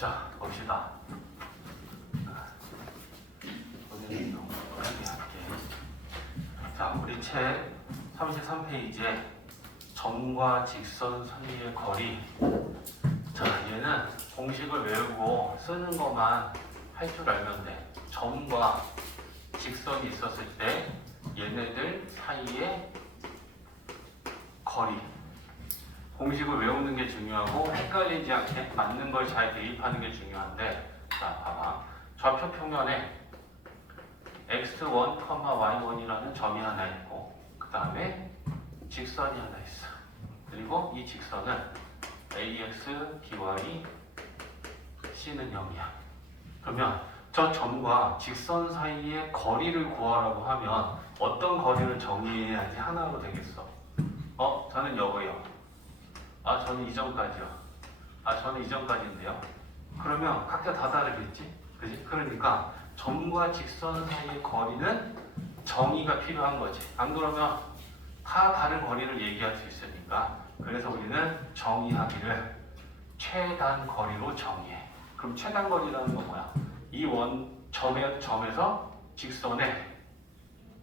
자, 봅시다. 오늘은 이렇게 할게. 자, 우리 책 33페이지에 점과 직선 사이의 거리. 자, 얘는 공식을 외우고 쓰는 것만 할 줄 알면 돼. 점과 직선이 있었을 때 얘네들 사이의 거리. 공식을 외우는 게 중요하고 헷갈리지 않게 맞는 걸 잘 대입하는 게 중요한데, 자, 봐봐. 좌표 평면에 x1, y1이라는 점이 하나 있고 그 다음에 직선이 하나 있어. 그리고 이 직선은 ax, by, c는 0이야. 그러면 저 점과 직선 사이의 거리를 구하라고 하면 어떤 거리를 정의해야지 하나로 되겠어? 저는 여기요. 저는 이 점까지요. 저는 이 점까지인데요. 그러면 각자 다 다르겠지? 그지? 그러니까 점과 직선 사이의 거리는 정의가 필요한 거지. 안 그러면 다 다른 거리를 얘기할 수 있으니까. 그래서 우리는 정의하기를 최단 거리로 정의해. 그럼 최단 거리라는 건 뭐야? 이 점에서 직선에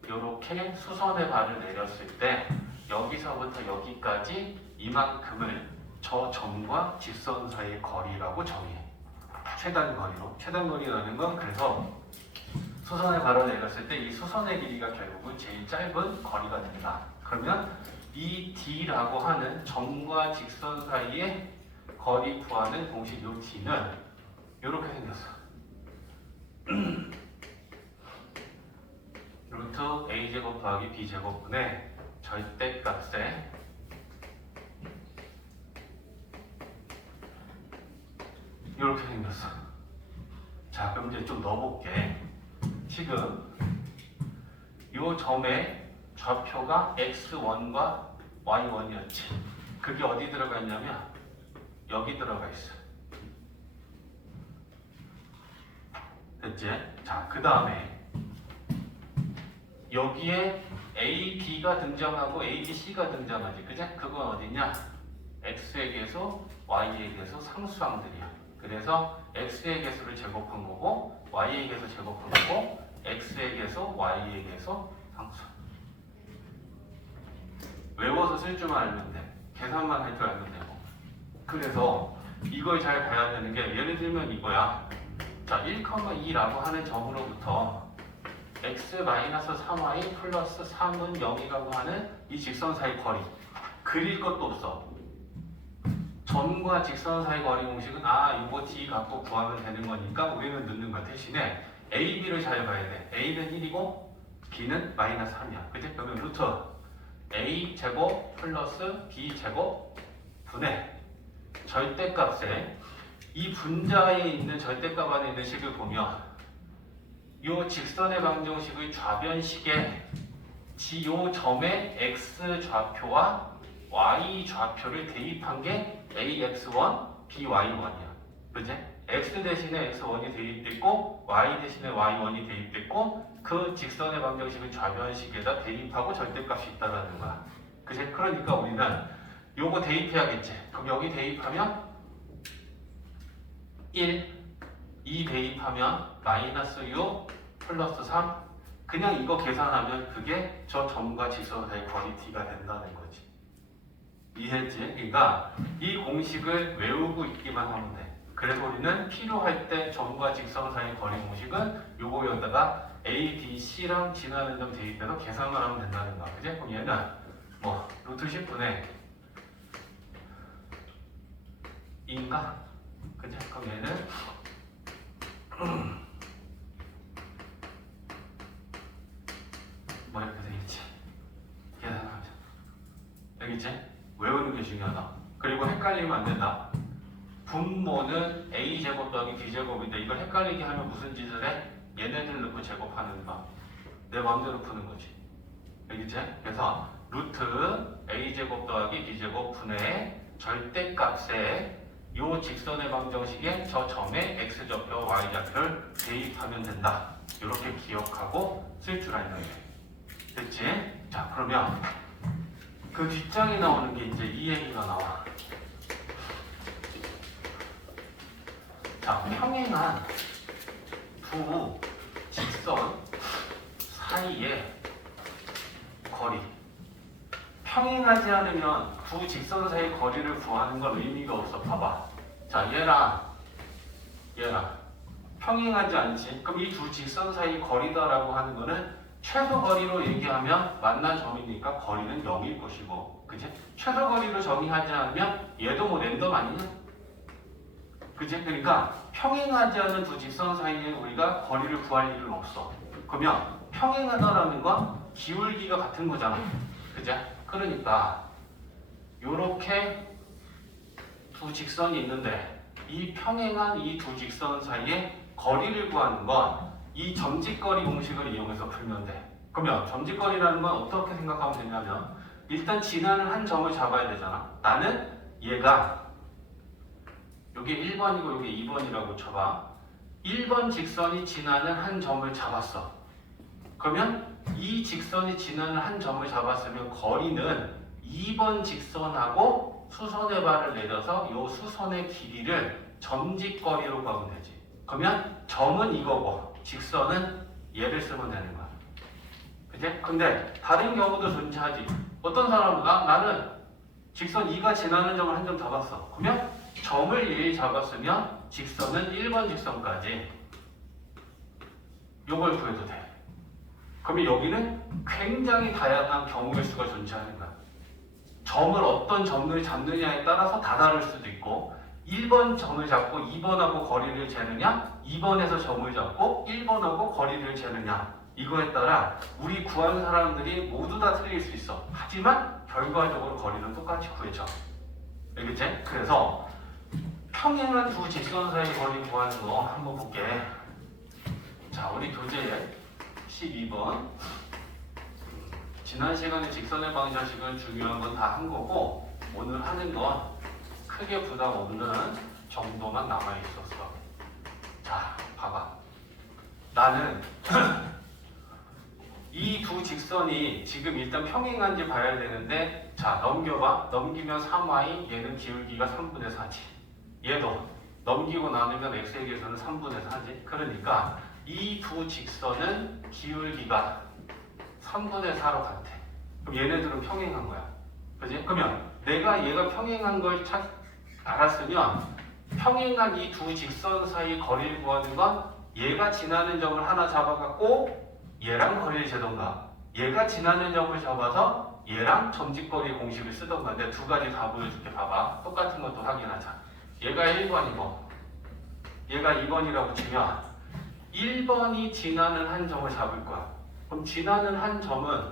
이렇게 수선의 발을 내렸을 때 여기서부터 여기까지 이만큼을 저 점과 직선 사이의 거리라고 정의해. 최단 거리로. 최단 거리라는 건 그래서 수선의 발을 내렸을 때 이 수선의 길이가 결국은 제일 짧은 거리가 된다. 그러면 이 d라고 하는 점과 직선 사이의 거리 구하는 공식 요 d는 이렇게 생겼어. 루트 a제곱 더하기 b제곱분의 절대값에 이렇게 생겼어. 자, 그럼 이제 좀 넣어볼게. 지금 이 점의 좌표가 x1과 y1이었지. 그게 어디 들어가 있냐면 여기 들어가 있어. 됐지? 자, 그 다음에 여기에 A, B가 등장하고 A, B, C가 등장하지. 그지? 그건 어디냐? X의 개수, Y의 개수 상수항들이야. 그래서 X의 개수를 제곱한 거고 Y의 개수 제곱한 거고 X의 개수, Y의 개수 상수. 외워서 쓸 줄만 알면 돼. 계산만 할 줄 알면 되고. 그래서 이걸 잘 봐야 되는 게 예를 들면 이거야. 자, 1,2라고 하는 점으로부터 x-3y 플러스 3은 0이라고 하는 이 직선 사이 거리. 그릴 것도 없어. 점과 직선 사이 거리 공식은 이거 d 갖고 구하면 되는 거니까 우리는 넣는 거야. 대신에 a, b를 잘 봐야 돼. a는 1이고 b는 마이너스 3이야. 그치? 그러면 루트 a 제곱 플러스 b 제곱 분의 절대값에 이 분자에 있는 절대값 안에 있는 식을 보면 이 직선의 방정식의 좌변식에 이 점의 x 좌표와 y 좌표를 대입한 게 ax1, by1이야. 그치? x 대신에 x1이 대입됐고 y 대신에 y1이 대입됐고 그 직선의 방정식의 좌변식에다 대입하고 절대값이 있다라는 거야. 그치? 그러니까 우리는 요거 대입해야겠지. 그럼 여기 대입하면 1, 2 대입하면 마이너스 6 플러스 3. 그냥 이거 계산하면 그게 저 점과 직선 사이 거리 t가 된다는 거지. 이해했지? 그러니까 이 공식을 외우고 있기만 하면 돼. 그래서 우리는 필요할 때 점과 직선 사이 거리 공식은 요거 여기다가 a, b, c랑 지나는 점 대입해서 계산만 하면 된다는 거야. 그치? 그럼 얘는 루트 10분의 2인가? 그치? 그럼 얘는 이렇게 되겠지. 계산하면 알겠지? 외우는 게 중요하다. 그리고 헷갈리면 안 된다. 분모는 a제곱 더하기 b제곱인데 이걸 헷갈리게 하면 무슨 짓을 해? 얘네들 넣고 제곱하는 거. 내 마음대로 푸는 거지. 알겠지? 그래서 루트 a제곱 더하기 b제곱 분의 절대값에 요 직선의 방정식에 저 점에 x좌표, y좌표를 대입하면 된다. 이렇게 기억하고 쓸 줄 알면 돼. 됐지? 자, 그러면 그 뒷장에 나오는 게 이제 이 얘기가 나와. 자, 평행한 두 직선 사이의 거리. 평행하지 않으면 두 직선 사이의 거리를 구하는 건 의미가 없어. 봐봐. 자, 얘랑 평행하지 않지? 그럼 이 두 직선 사이 거리다라고 하는 거는 최소 거리로 얘기하면 만난 점이니까 거리는 0일 것이고, 그치? 최소 거리로 정의하지 않으면 얘도 뭐 랜덤 아니냐? 그치? 그러니까 평행하지 않은 두 직선 사이에 우리가 거리를 구할 일은 없어. 그러면 평행하다라는 건 기울기가 같은 거잖아. 그치? 그러니까 요렇게 두 직선이 있는데 이 평행한 이 두 직선 사이에 거리를 구하는 건 이 점직거리 공식을 이용해서 풀면 돼. 그러면 점직거리라는 건 어떻게 생각하면 되냐면 일단 지나는 한 점을 잡아야 되잖아. 나는 얘가 요게 1번이고 요게 2번이라고 쳐봐. 1번 직선이 지나는 한 점을 잡았어. 그러면 이 직선이 지나는 한 점을 잡았으면 거리는 2번 직선하고 수선의 발을 내려서 요 수선의 길이를 점직거리로 구하면 되지. 그러면 점은 이거고 직선은 얘를 쓰면 되는 거야. 그치? 근데 다른 경우도 존재하지. 어떤 사람은 나는 직선 2가 지나는 점을 한 점 잡았어. 그러면 점을 1 잡았으면 직선은 1번 직선까지 요걸 구해도 돼. 그러면 여기는 굉장히 다양한 경우의 수가 존재하는 거야. 점을 어떤 점을 잡느냐에 따라서 다 다를 수도 있고 1번 점을 잡고 2번하고 거리를 재느냐 2번에서 점을 잡고 1번하고 거리를 재느냐 이거에 따라 우리 구한 사람들이 모두 다 틀릴 수 있어. 하지만 결과적으로 거리는 똑같이 구해져. 알겠지? 그래서 평행한 두 직선 사이 거리 구하는 거 한번 볼게. 자, 우리 교재 12번. 지난 시간에 직선의 방정식은 중요한 건 다 한 거고 오늘 하는 건 크게 부담 없는 정도만 남아 있었어. 자, 봐봐. 나는 이 두 직선이 지금 일단 평행한지 봐야 되는데 자, 넘겨봐. 넘기면 3y, 얘는 기울기가 3분의 4지. 얘도 넘기고 나누면 x에 대해서는 3분의 4지. 그러니까 이 두 직선은 기울기가 3분의 4로 같아. 그럼 얘네들은 평행한 거야. 그지? 그러면 내가 얘가 평행한 걸 알았으면 평행한 이 두 직선 사이 거리를 구하는 건 얘가 지나는 점을 하나 잡아갖고 얘랑 거리를 재던가 얘가 지나는 점을 잡아서 얘랑 점직거리 공식을 쓰던가. 내가 두 가지 다 보여줄게. 봐봐. 똑같은 것도 확인하자. 얘가 1번이고 얘가 2번이라고 치면 1번이 지나는 한 점을 잡을 거야. 그럼 지나는 한 점은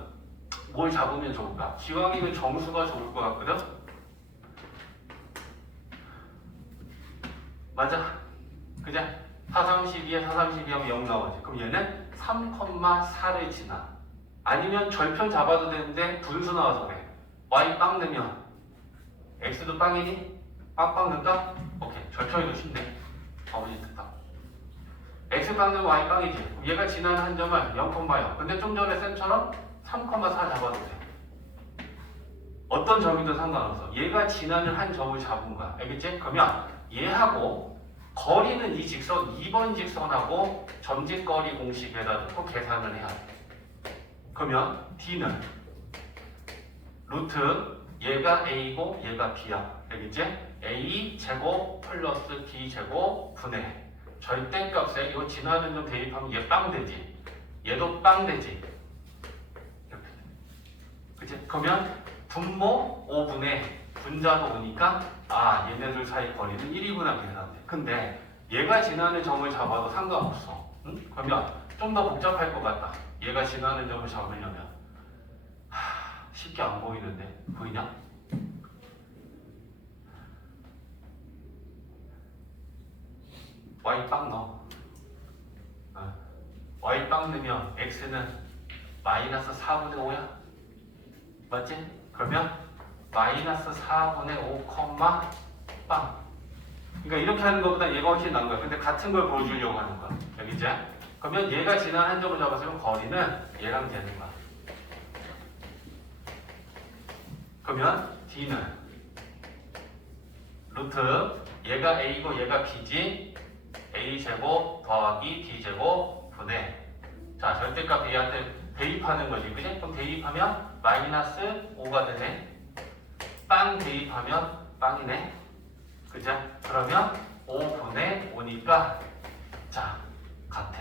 뭘 잡으면 좋을까? 기왕이면 정수가 좋을 것 같거든? 맞아. 그죠? 432에 432 하면 0 나오지. 그럼 얘는 3,4를 지나. 아니면 절편 잡아도 되는데 분수 나와서 그래. y 빵 넣으면 x도 빵이니? 빵빵 넣을까? 오케이. 절편이 더 쉽네. 아버지 됐다. x 빵 넣으면 y 빵이지. 그럼 얘가 지나는 한 점을 0,0. 근데 좀 전에 쌤처럼 3,4 잡아도 돼. 어떤 점이든 상관없어. 얘가 지나는 한 점을 잡은 거야. 알겠지? 그러면 얘하고 거리는 이 직선 2번 직선하고 점직거리 공식에다 넣고 계산을 해야 돼. 그러면 D는 루트 얘가 A고 얘가 B야. 알겠지? A 제곱 플러스 B 제곱 분의 절대값에 이거 지나는 점 대입하면 얘 빵 되지. 얘도 빵 되지. 이렇게. 그치? 그러면 분모 5분의 분자도 오니까 아 얘네들 사이 거리는 1이구나 계산돼. 근데 얘가 지나는 점을 잡아도 상관없어. 응? 그러면 좀 더 복잡할 것 같다. 얘가 지나는 점을 잡으려면 쉽게 안 보이는데 보이냐? y 빵 넣어. y 빵 넣으면 x는 마이너스 4분의 5야. 맞지? 그러면 마이너스 4분의 5, 빵. 그러니까 이렇게 하는 것보다 얘가 훨씬 나은 거야. 근데 같은 걸 보여주려고 하는 거야. 여기지? 그러면 얘가 지난 한 점을 잡았으면 거리는 얘랑 되는 거야. 그러면 D는 루트 얘가 A고 얘가 B지. a제곱 더하기 b제곱 분의 자 절대값 a한테 대입하는 거지 그지? 그럼 대입하면 마이너스 5가 되네 빵 대입하면 빵이네 그죠? 그러면 5분의 5니까 자 같아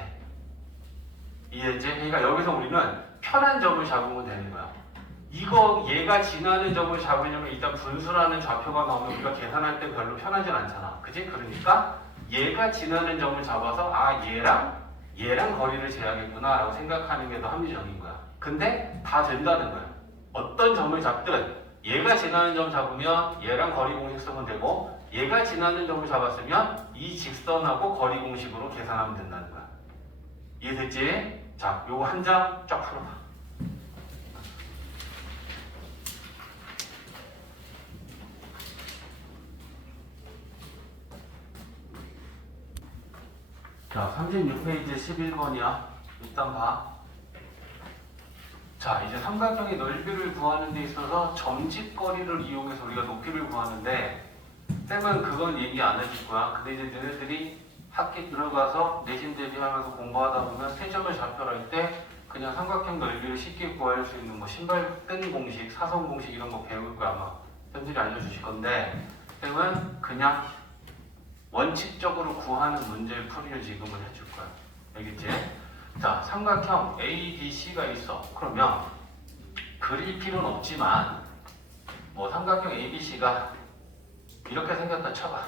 이해했지? 그러니까 여기서 우리는 편한 점을 잡으면 되는 거야 이거 얘가 지나는 점을 잡으려면 일단 분수라는 좌표가 나오면 우리가 계산할 때 별로 편하진 않잖아 그지? 그러니까 얘가 지나는 점을 잡아서 아 얘랑 거리를 재야겠구나 라고 생각하는 게 더 합리적인 거야 근데 다 된다는 거야 어떤 점을 잡든 얘가 지나는 점 잡으면 얘랑 거리 공식 쓰면 되고 얘가 지나는 점을 잡았으면 이 직선하고 거리 공식으로 계산하면 된다는 거야 이해됐지? 자 요거 한 장 쫙 풀어봐 자, 36페이지 11번이야. 일단 봐. 자, 이제 삼각형의 넓이를 구하는 데 있어서 점집거리를 이용해서 우리가 높이를 구하는데 쌤은 그건 얘기 안 해줄 거야. 근데 이제 너네들이 학기 들어가서 내신 대비하면서 공부하다 보면 세점을 좌표할 때 그냥 삼각형 넓이를 쉽게 구할 수 있는 뭐 신발 끈 공식, 사선 공식 이런 거 배울 거야 아마. 쌤들이 알려주실 건데 쌤은 그냥 원칙적으로 구하는 문제의 풀이를 지금은 해줄 거야. 알겠지? 자, 삼각형 A, B, C가 있어. 그러면 그릴 필요는 없지만 뭐 삼각형 A, B, C가 이렇게 생겼다 쳐봐.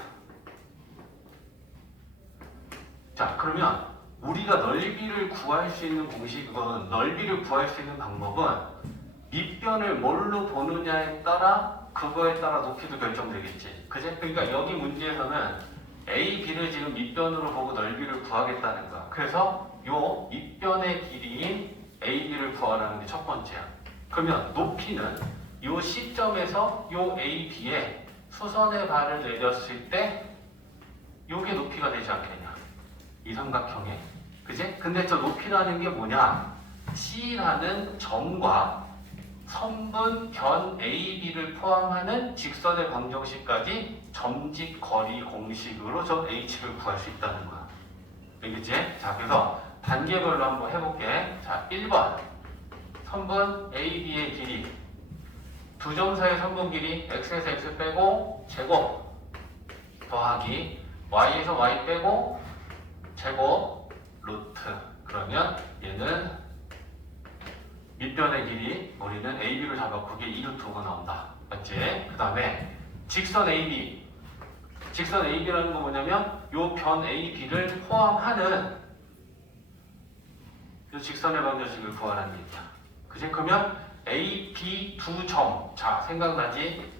자, 그러면 우리가 넓이를 구할 수 있는 공식은 넓이를 구할 수 있는 방법은 밑변을 뭘로 보느냐에 따라 그거에 따라 높이도 결정되겠지. 그지? 그러니까 여기 문제에서는 A, B를 지금 밑변으로 보고 넓이를 구하겠다는 거야. 그래서 요 밑변의 길이인 A, B를 구하라는 게 첫 번째야. 그러면 높이는 요 C점에서 요 A, B에 수선의 발을 내렸을 때 요게 높이가 되지 않겠냐. 이 삼각형에. 그지? 근데 저 높이라는 게 뭐냐? C라는 점과 선분 변 A, B를 포함하는 직선의 방정식까지 점집 거리 공식으로 저 H를 구할 수 있다는 거야. 알겠지? 자, 그래서 단계별로 한번 해볼게. 자, 1번. 선분 A, B의 길이. 두 점 사이의 선분 길이 X에서 X 빼고 제곱 더하기 Y에서 Y 빼고 제곱 루트. 그러면 얘는 밑변의 길이 우리는 AB를 잡았고 그게 2루트가 나온다. 맞지? 그 다음에 직선 AB. 직선 AB라는 건 뭐냐면 요 변 AB를 포함하는 요 직선의 방정식을 구하라는 얘기야. 그지? 그러면 A, B 두 점. 자, 생각나지?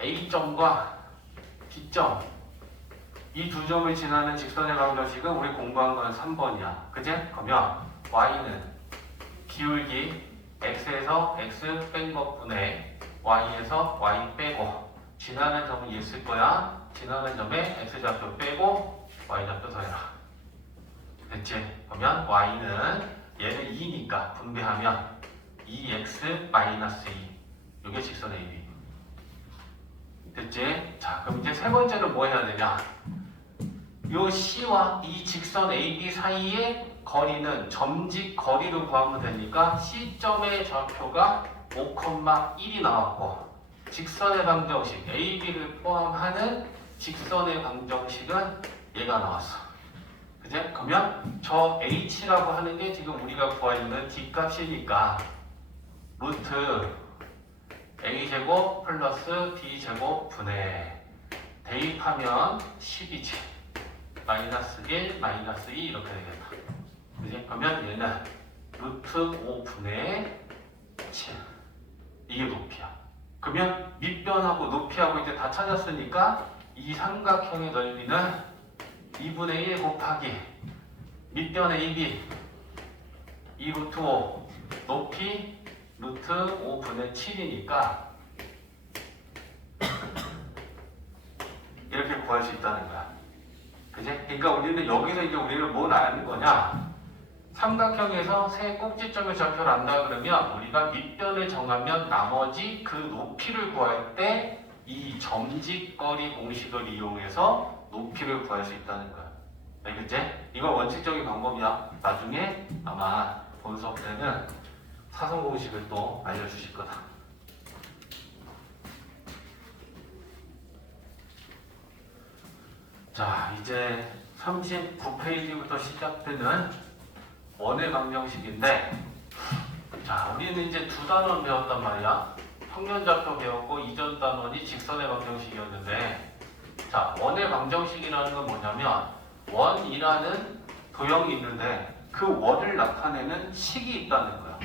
A점과 B점. 이 두 점을 지나는 직선의 방정식은 우리 공부한 건 3번이야. 그지? 그러면 Y는 기울기 x에서 x 뺀 것분의 y에서 y 빼고 지나는 점은 얘 쓸 거야. 지나는 점에 x좌표 빼고 y좌표 더해라. 됐지? 그러면 y는 얘는 2니까 분배하면 2x 마이너스 2 이게 직선 AB. 됐지? 자, 그럼 이제 세 번째로 뭐 해야 되냐? 요 C와 이 직선 AB 사이에 거리는 점직 거리로 구하면 되니까 C점의 좌표가 5,1이 나왔고 직선의 방정식 AB를 포함하는 직선의 방정식은 얘가 나왔어. 그제? 그러면 저 H라고 하는 게 지금 우리가 구하려는 D값이니까 루트 A제곱 플러스 B제곱 분의 대입하면 10이지. 마이너스 1, 마이너스 2 이렇게 되겠다. 그지? 그러면 얘는 루트 5분의 7 이게 높이야. 그러면 밑변하고 높이하고 이제 다 찾았으니까 이 삼각형의 넓이는 2분의 1 곱하기 밑변 AB 2 루트 5 높이 루트 5분의 7이니까 이렇게 구할 수 있다는 거야. 그지? 그러니까 우리는 여기서 이제 우리는 뭘 아는 거냐? 삼각형에서 세 꼭지점의 좌표를 안다 그러면 우리가 밑변을 정하면 나머지 그 높이를 구할 때 이 점직거리 공식을 이용해서 높이를 구할 수 있다는 거야. 알겠지? 이건 원칙적인 방법이야. 나중에 아마 본 수업 때는 사선 공식을 또 알려주실 거다. 자, 이제 39페이지부터 시작되는 원의 방정식인데, 자, 우리는 이제 두 단원 배웠단 말이야. 평면좌표 배웠고 이전 단원이 직선의 방정식이었는데, 자, 원의 방정식이라는 건 뭐냐면 원이라는 도형이 있는데 그 원을 나타내는 식이 있다는 거야.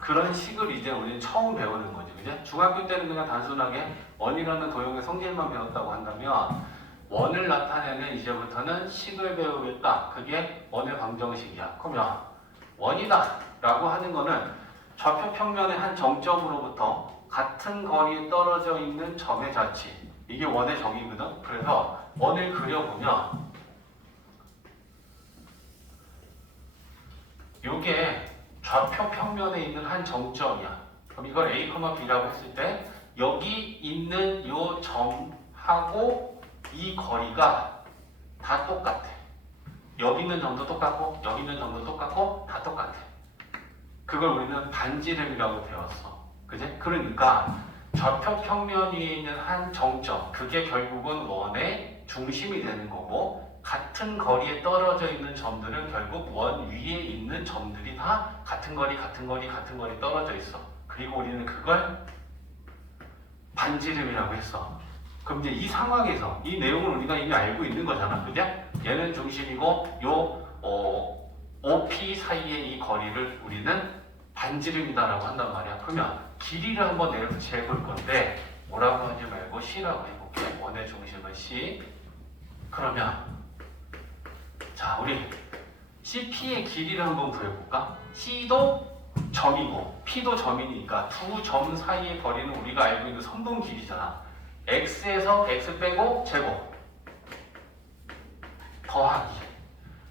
그런 식을 이제 우리는 처음 배우는 거지, 그지? 중학교 때는 그냥 단순하게 원이라는 도형의 성질만 배웠다고 한다면 원을 나타내는 이제부터는 식을 배우겠다. 그게 원의 방정식이야. 그러면 원이다 라고 하는 거는 좌표 평면의 한 정점으로부터 같은 거리에 떨어져 있는 점의 자치, 이게 원의 정의거든. 그래서 원을 그려보면 이게 좌표 평면에 있는 한 정점이야. 그럼 이걸 A, B라고 했을 때 여기 있는 이 점하고 이 거리가 다 똑같아. 여기 있는 점도 똑같고 여기 있는 점도 똑같고 다 똑같아. 그걸 우리는 반지름이라고 배웠어. 그지? 그러니까 좌표 평면 위에 있는 한 정점, 그게 결국은 원의 중심이 되는 거고, 같은 거리에 떨어져 있는 점들은 결국 원 위에 있는 점들이 다 같은 거리 떨어져 있어. 그리고 우리는 그걸 반지름이라고 했어. 그럼 이제 이 상황에서 이 내용을 우리가 이미 알고 있는 거잖아. 그죠? 얘는 중심이고 요 OP 사이의 이 거리를 우리는 반지름이다라고 한단 말이야. 그러면 길이를 한번 내려서 재볼 건데 뭐라고 하지 말고 C라고 해볼게. 원의 중심은 C. 그러면 자, 우리 CP의 길이를 한번 구해볼까? C도 점이고 P도 점이니까 두 점 사이의 거리는 우리가 알고 있는 선분 길이잖아. X에서 X 빼고 제곱 더하기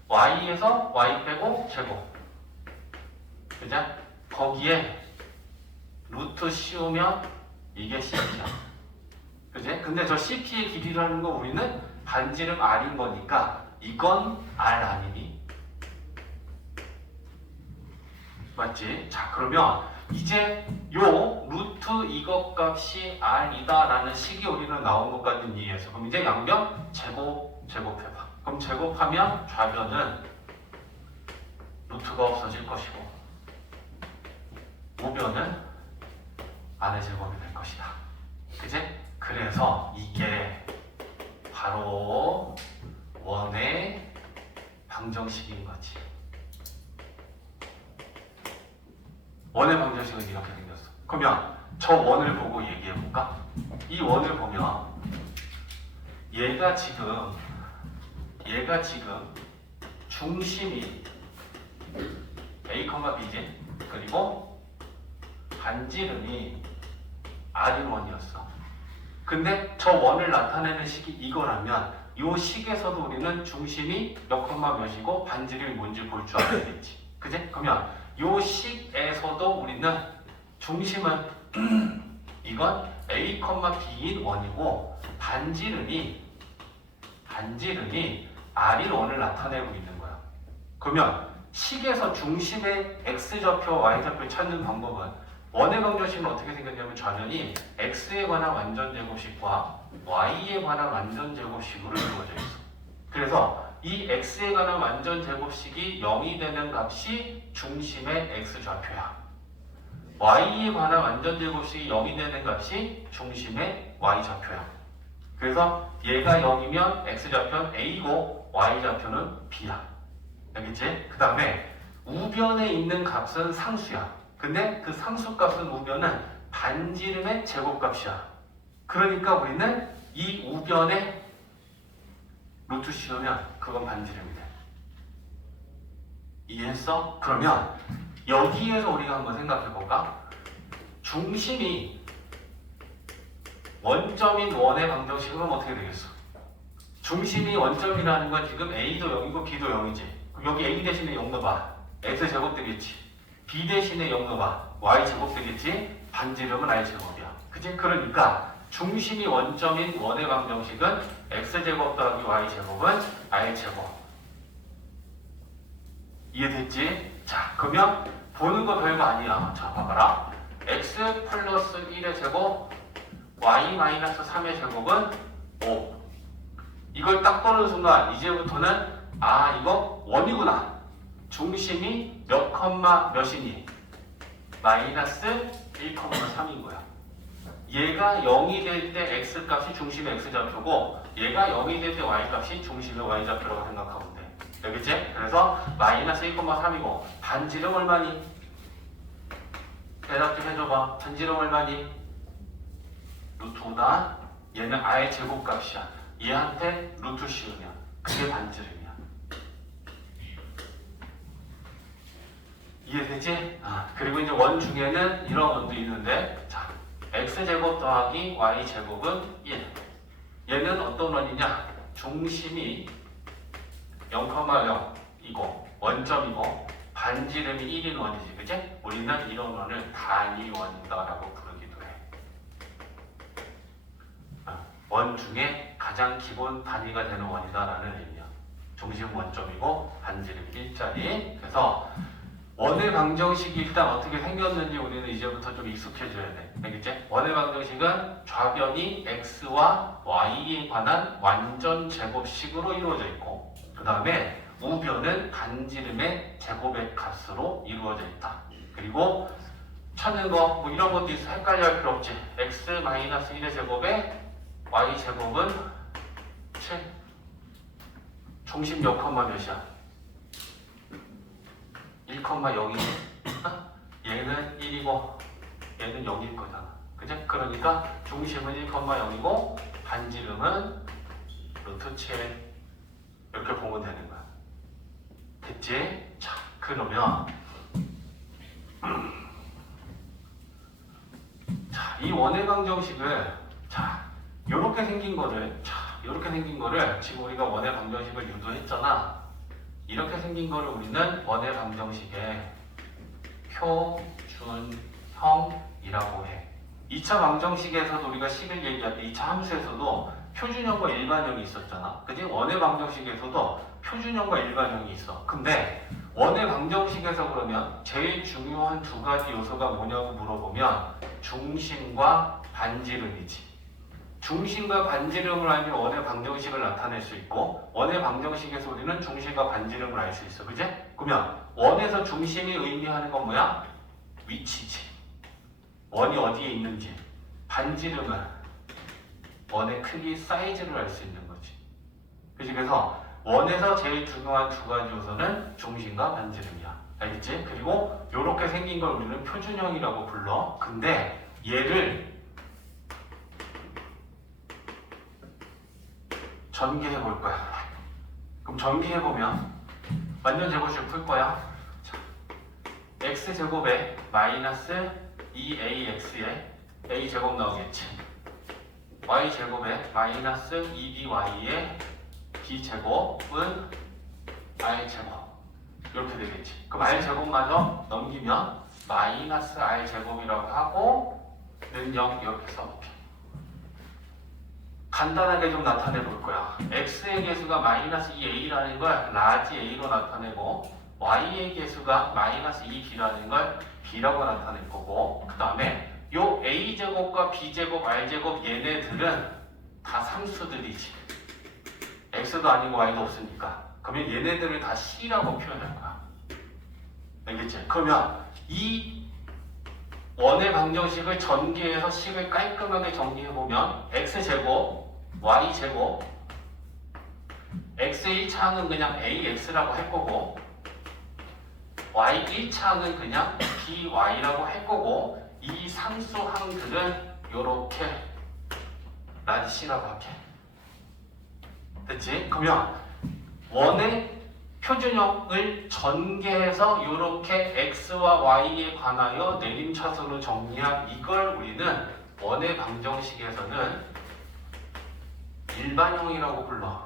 Y에서 Y 빼고 제곱, 그죠? 거기에 루트 씌우면 이게 CP야. 그지? 근데 저 CP의 길이라는 거 우리는 반지름 R인 거니까 이건 R 아니니? 맞지? 자, 그러면 이제 요 루트 이것 값이 R이다 라는 식이 우리는 나온 것까지는 이해해서, 그럼 이제 양변 제곱해봐. 그럼 제곱하면 좌변은 루트가 없어질 것이고 우변은 안의 제곱이 될 것이다. 그지? 그래서 이게 바로 원의 방정식인 거지. 원의 방정식은 이렇게 생겼어. 그러면 저 원을 보고 얘기해 볼까? 이 원을 보면 얘가 지금 중심이 A, B지? 그리고 반지름이 R인 원이었어. 근데 저 원을 나타내는 식이 이거라면 이 식에서도 우리는 중심이 몇 콤마 몇이고 반지름이 뭔지 볼 줄 알아야 되지. 그지? 그러면 이 식에서도 우리는 중심은 이건 A, B인 원이고 반지름이 R인 원을 나타내고 있는 거야. 그러면 식에서 중심의 X좌표, Y좌표를 찾는 방법은 원의 방정식은 어떻게 생겼냐면 좌변이 X에 관한 완전제곱식과 Y에 관한 완전제곱식으로 이루어져 있어. 그래서 이 X에 관한 완전제곱식이 0이 되는 값이 중심의 X좌표야. Y에 관한 완전제곱식이 0이 되는 값이 중심의 Y좌표야. 그래서 얘가 0이면 X좌표는 A고 Y좌표는 B야. 알겠지? 그 다음에 우변에 있는 값은 상수야. 근데 그 상수값은 우변은 반지름의 제곱값이야. 그러니까 우리는 이 우변에 루트 씌우면 그건 반지름이 돼. 이해했어? 그러면 여기에서 우리가 한번 생각해볼까? 중심이 원점인 원의 방정식은 어떻게 되겠어? 중심이 원점이라는 건 지금 A도 0이고 B도 0이지. 여기 A 대신에 0 넣어봐. X제곱 되겠지. B 대신에 0 넣어봐. Y제곱 되겠지. 반지름은 Y제곱이야. 그치? 그러니까 중심이 원점인 원의 방정식은 x제곱 더하기 y제곱은 r제곱. 이해됐지? 자, 그러면 보는 거 별거 아니야. 자, 봐봐라. x 플러스 1의 제곱 y 마이너스 3의 제곱은 5. 이걸 딱 보는 순간 이제부터는 이거 원이구나. 중심이 몇 컴마 몇이니? 마이너스 1,3인 거야. 얘가 0이 될 때 x값이 중심의 x좌표고 얘가 0이 될 때 y값이 중심의 y좌표라고 생각하면 돼. 알겠지? 그래서 마이너스 1,3이고 반지름 얼마니? 대답 좀 해줘봐. 반지름 얼마니? 루트 5다. 얘는 r의 제곱값이야. 얘한테 루트 씌우면 그게 반지름이야. 이해되지? 그리고 이제 원 중에는 이런 원도 있는데, 자, x제곱 더하기 y제곱은 1. 얘는 어떤 원이냐? 중심이 0,0이고 원점이고 반지름이 1인 원이지, 그치? 우리는 이런 원을 단위원이다라고 부르기도 해. 원 중에 가장 기본 단위가 되는 원이다라는 의미야. 중심 원점이고 반지름 1짜리. 그래서 원의 방정식이 일단 어떻게 생겼는지 우리는 이제부터 좀 익숙해져야 돼. 알겠지? 원의 방정식은 좌변이 x와 y에 관한 완전 제곱식으로 이루어져 있고, 그 다음에 우변은 반지름의 제곱의 값으로 이루어져 있다. 그리고 찾는 거 뭐 이런 것도 있어. 헷갈려 할 필요 없지. x-1의 제곱에 y제곱은 7. 중심 몇 컴마 몇이야? 1,0이니? 얘는 1이고 얘는 0일 거잖아. 그죠? 그러니까 중심은 1,0이고 반지름은 루트 7. 이렇게 보면 되는 거야. 됐지? 자, 그러면 자, 이 원의 방정식을 요렇게 생긴 거를 지금 우리가 원의 방정식을 유도했잖아. 이렇게 생긴 거를 우리는 원의 방정식의 표준형이라고 해. 2차 방정식에서도 우리가 식을 얘기할 때 2차 함수에서도 표준형과 일반형이 있었잖아. 그지? 원의 방정식에서도 표준형과 일반형이 있어. 근데 원의 방정식에서 그러면 제일 중요한 두 가지 요소가 뭐냐고 물어보면 중심과 반지름이지. 중심과 반지름을 알면 원의 방정식을 나타낼 수 있고, 원의 방정식에서 우리는 중심과 반지름을 알 수 있어. 그지? 그러면 원에서 중심이 의미하는 건 뭐야? 위치지. 원이 어디에 있는지. 반지름은 원의 크기, 사이즈를 알 수 있는 거지. 그치? 그래서 원에서 제일 중요한 두 가지 요소는 중심과 반지름이야. 알겠지? 그리고 이렇게 생긴 걸 우리는 표준형이라고 불러. 근데 얘를 전개해 볼 거야. 그럼 전개해 보면 완전 제곱식 풀 거야. 자, x제곱에 마이너스 2ax에 a제곱 나오겠지. y제곱에 마이너스 2by에 b제곱은 r제곱. 이렇게 되겠지. 그럼 r제곱마저 넘기면 마이너스 r제곱이라고 하고 능력 이렇게 써볼게. 간단하게 좀 나타내 볼 거야. x의 개수가 마이너스 2a라는 걸 라지 a로 나타내고, y의 개수가 마이너스 2b라는 걸 b라고 나타낼 거고, 그 다음에 요 a제곱과 b제곱, r제곱 얘네들은 다 상수들이지. x도 아니고 y도 없으니까. 그러면 얘네들을 다 c라고 표현할 거야. 알겠지? 그러면 이 원의 방정식을 전개해서 식을 깔끔하게 정리해보면 x제곱, y제곱, x1차항은 그냥 ax라고 할 거고, y1차항은 그냥 by라고 할 거고, 이 상수항들은 요렇게 라지C라고 할게. 됐지? 그러면 원의 표준형을 전개해서 요렇게 x와 y에 관하여 내림차순으로 정리한 이걸 우리는 원의 방정식에서는 일반형이라고 불러.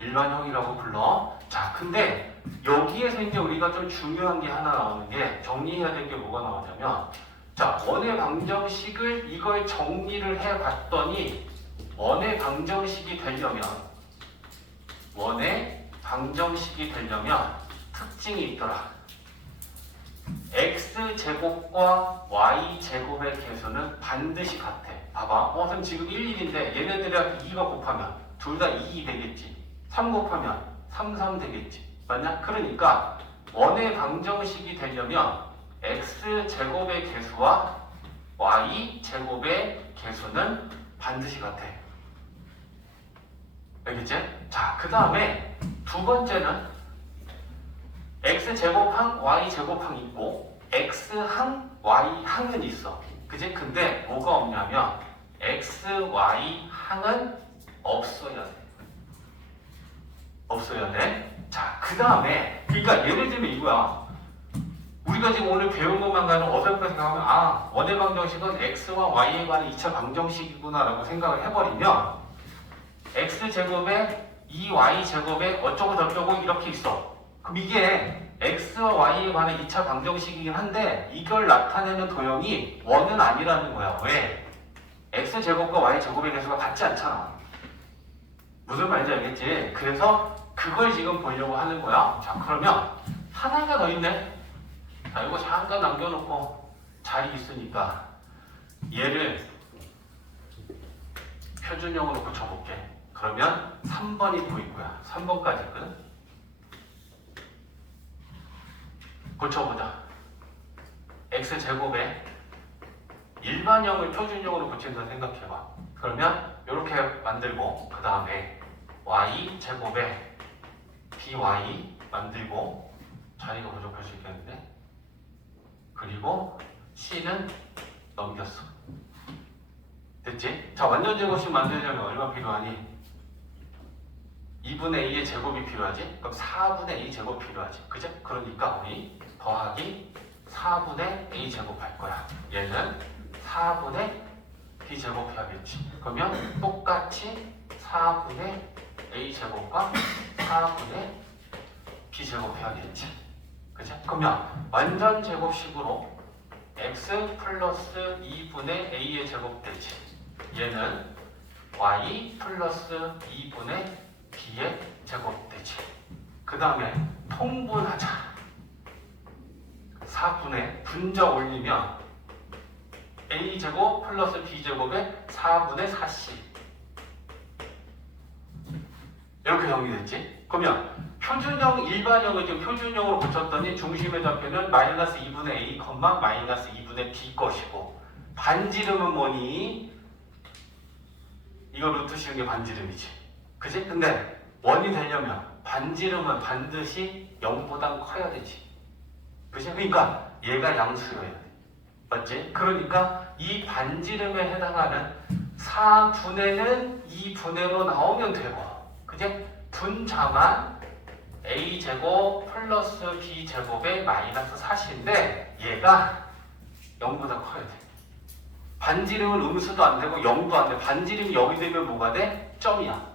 일반형이라고 불러. 자, 근데 여기에서 이제 우리가 좀 중요한 게 하나 나오는 게, 정리해야 될 게 뭐가 나오냐면, 자, 원의 방정식을 이걸 정리를 해봤더니 원의 방정식이 되려면 특징이 있더라. x제곱과 y제곱의 개수는 반드시 같아. 봐봐. 선생님 지금 1, 1인데 얘네들이랑 2가 곱하면 둘 다 2 되겠지. 3 곱하면 3, 3 되겠지. 맞냐? 그러니까 원의 방정식이 되려면 x제곱의 개수와 y제곱의 개수는 반드시 같아. 알겠지? 자, 그 다음에 두 번째는 x제곱항, y제곱항 있고 x항, y항은 있어. 그치? 근데 뭐가 없냐면 x, y항은 없어야 돼. 없어야 돼. 자, 그 다음에 그러니까 예를 들면 이거야. 우리가 지금 오늘 배운 것만 가지고 어설프게 생각하면 원의 방정식은 x와 y에 관한 2차 방정식이구나 라고 생각을 해버리면 x제곱에 2y제곱에 어쩌고 저쩌고 이렇게 있어. 그럼 이게 x와 y에 관한 2차 방정식이긴 한데 이걸 나타내는 도형이 원은 아니라는 거야. 왜? x제곱과 y제곱의 개수가 같지 않잖아. 무슨 말인지 알겠지? 그래서 그걸 지금 보려고 하는 거야. 자, 그러면 하나가 더 있네. 자, 이거 잠깐 남겨놓고 자리 있으니까 얘를 표준형으로 고쳐볼게. 그러면 3번이 보일 거야. 3번까지거든. 고쳐보자. x제곱에 일반형을 표준형으로 고친다 생각해봐. 그러면 이렇게 만들고 그 다음에 y제곱에 by 만들고 자리가 부족할 수 있겠는데 그리고 c는 넘겼어. 됐지? 자, 완전 제곱식 만들려면 얼마 필요하니? 2분의 a의 제곱이 필요하지? 그럼 4분의 a 제곱 필요하지. 그죠? 그러니까 우리 더하기 4분의 a 제곱 할 거야. 얘는 4분의 b 제곱 해야겠지. 그러면 똑같이 4분의 a 제곱과 4분의 b 제곱 해야겠지. 그죠? 그러면 완전 제곱식으로 x 플러스 2분의 a의 제곱 되지. 얘는 y 플러스 2분의 b의 제곱 되지. 그 다음에 통분하자. 4분의 분자 올리면 a제곱 플러스 b제곱에 4분의 4c 이렇게 정리됐지? 그러면 표준형, 일반형을 지금 표준형으로 고쳤더니 중심의 좌표는 마이너스 2분의 a, 마이너스 2분의 b 것이고 반지름은 뭐니? 이거 루트 씌운 게 반지름이지. 그치? 근데 원이 되려면 반지름은 반드시 0보다 커야 되지. 그치? 그러니까 얘가 양수여야 돼. 맞지? 그러니까 이 반지름에 해당하는 4분의는 2분의로 나오면 되고 그치? 분자만 a제곱 플러스 b제곱의 마이너스 4인데 얘가 0보다 커야 돼. 반지름은 음수도 안 되고 0도 안 돼. 반지름이 여기 되면 뭐가 돼? 점이야.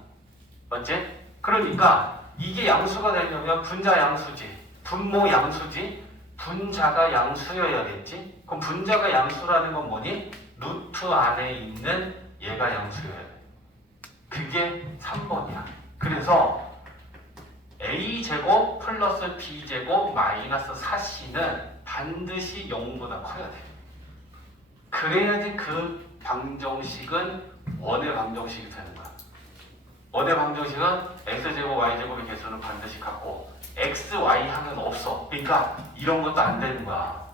맞지? 그러니까 이게 양수가 되려면 분자 양수지, 분모 양수지, 분자가 양수여야겠지? 그럼 분자가 양수라는 건 뭐니? 루트 안에 있는 얘가 양수여야 돼. 그게 3번이야. 그래서 a제곱 플러스 b제곱 마이너스 4c는 반드시 0보다 커야 돼. 그래야지 그 방정식은 원의 방정식이 되는 거야. 원의 방정식은 x제곱 y제곱의 개수는 반드시 같고 x, y항은 없어. 그러니까 이런 것도 안 되는 거야.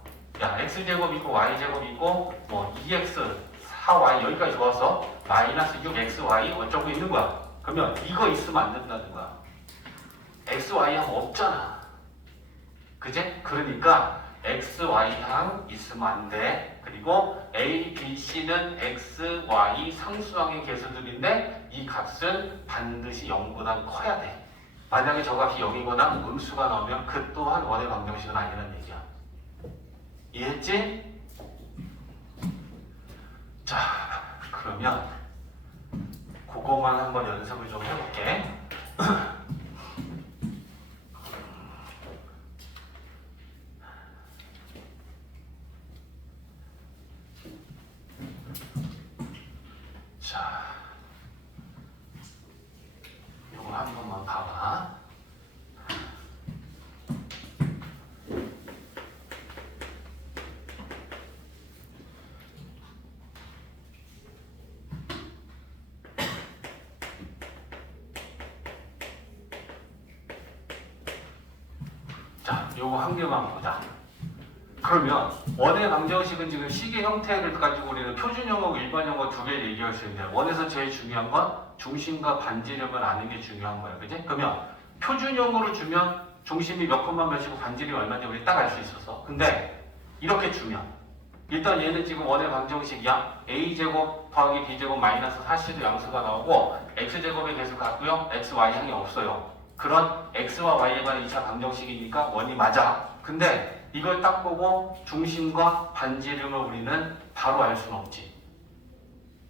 야, x제곱 있고 y제곱 있고 뭐 2x, 4y 여기까지 좋았어. 마이너스 6xy 어쩌고 있는 거야. 그러면 이거 있으면 안 된다는 거야. x, y항 없잖아. 그제? 그러니까 x, y항 있으면 안 돼. 그리고 a, b, c는 x, y 상수항의 개수들인데 이 값은 반드시 0보다 커야 돼. 만약에 저 값이 0이거나 음수가 나오면 그 또한 원의 방정식은 아니라는 얘기야. 이해했지? 자, 그러면 그거만 한번 연습을 좀 해볼게. 자, 이거 한 번만 봐봐. 자, 요거 한 개만 보자. 그러면 원의 방정식은 지금 시계 형태를 가지고 우리는 표준형하고 일반형하고 두 개 얘기할 수 있는데, 원에서 제일 중요한 건 중심과 반지름을 아는 게 중요한 거야. 그지? 그러면 표준형으로 주면 중심이 몇 콤마 몇이고 반지름이 얼마인지 우리 딱 알 수 있어서. 근데 이렇게 주면 일단 얘는 지금 원의 방정식이야. a제곱 더하기 b제곱 마이너스 4c도 양수가 나오고 x제곱에 계속 같고요. x, y항이 없어요. 그런 x와 y에 관한 2차 방정식이니까 원이 맞아. 근데 이걸 딱 보고 중심과 반지름을 우리는 바로 알 수는 없지.